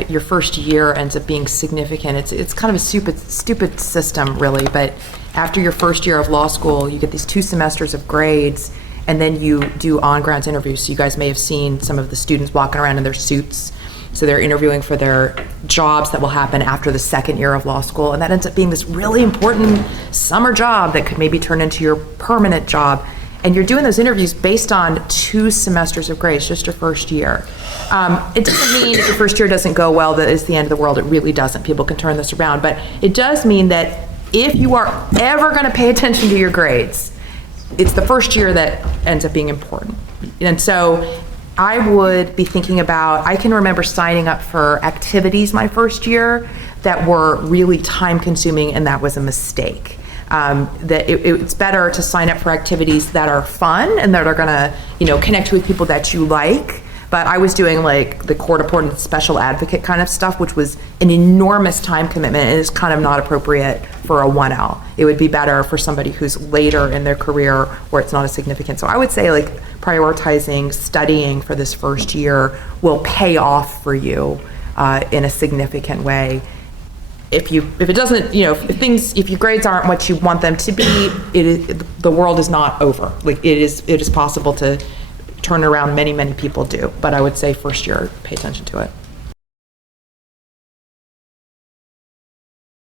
your first year ends up being significant. It's kind of a stupid system, really, but after your first year of law school, you get these 2 semesters of grades, and then you do on-grounds interviews. So you guys may have seen some of the students walking around in their suits. So they're interviewing for their jobs that will happen after the second year of law school. And that ends up being this really important summer job that could maybe turn into your permanent job. And you're doing those interviews based on 2 semesters of grades, just your first year. It doesn't mean if your first year doesn't go well that it's the end of the world. It really doesn't. People can turn this around. But it does mean that if you are ever going to pay attention to your grades, it's the first year that ends up being important. And so I would be thinking about, I can remember signing up for activities my first year that were really time consuming, and that was a mistake. That it's better to sign up for activities that are fun and that are gonna, connect with people that you like. But I was doing like the court appointed special advocate kind of stuff, which was an enormous time commitment and is kind of not appropriate for a 1L. It would be better for somebody who's later in their career where it's not as significant. So I would say like prioritizing studying for this first year will pay off for you in a significant way. If it doesn't, if your grades aren't what you want them to be, the world is not over. Like it is possible to turn around. Many people do, but I would say first year, pay attention to it.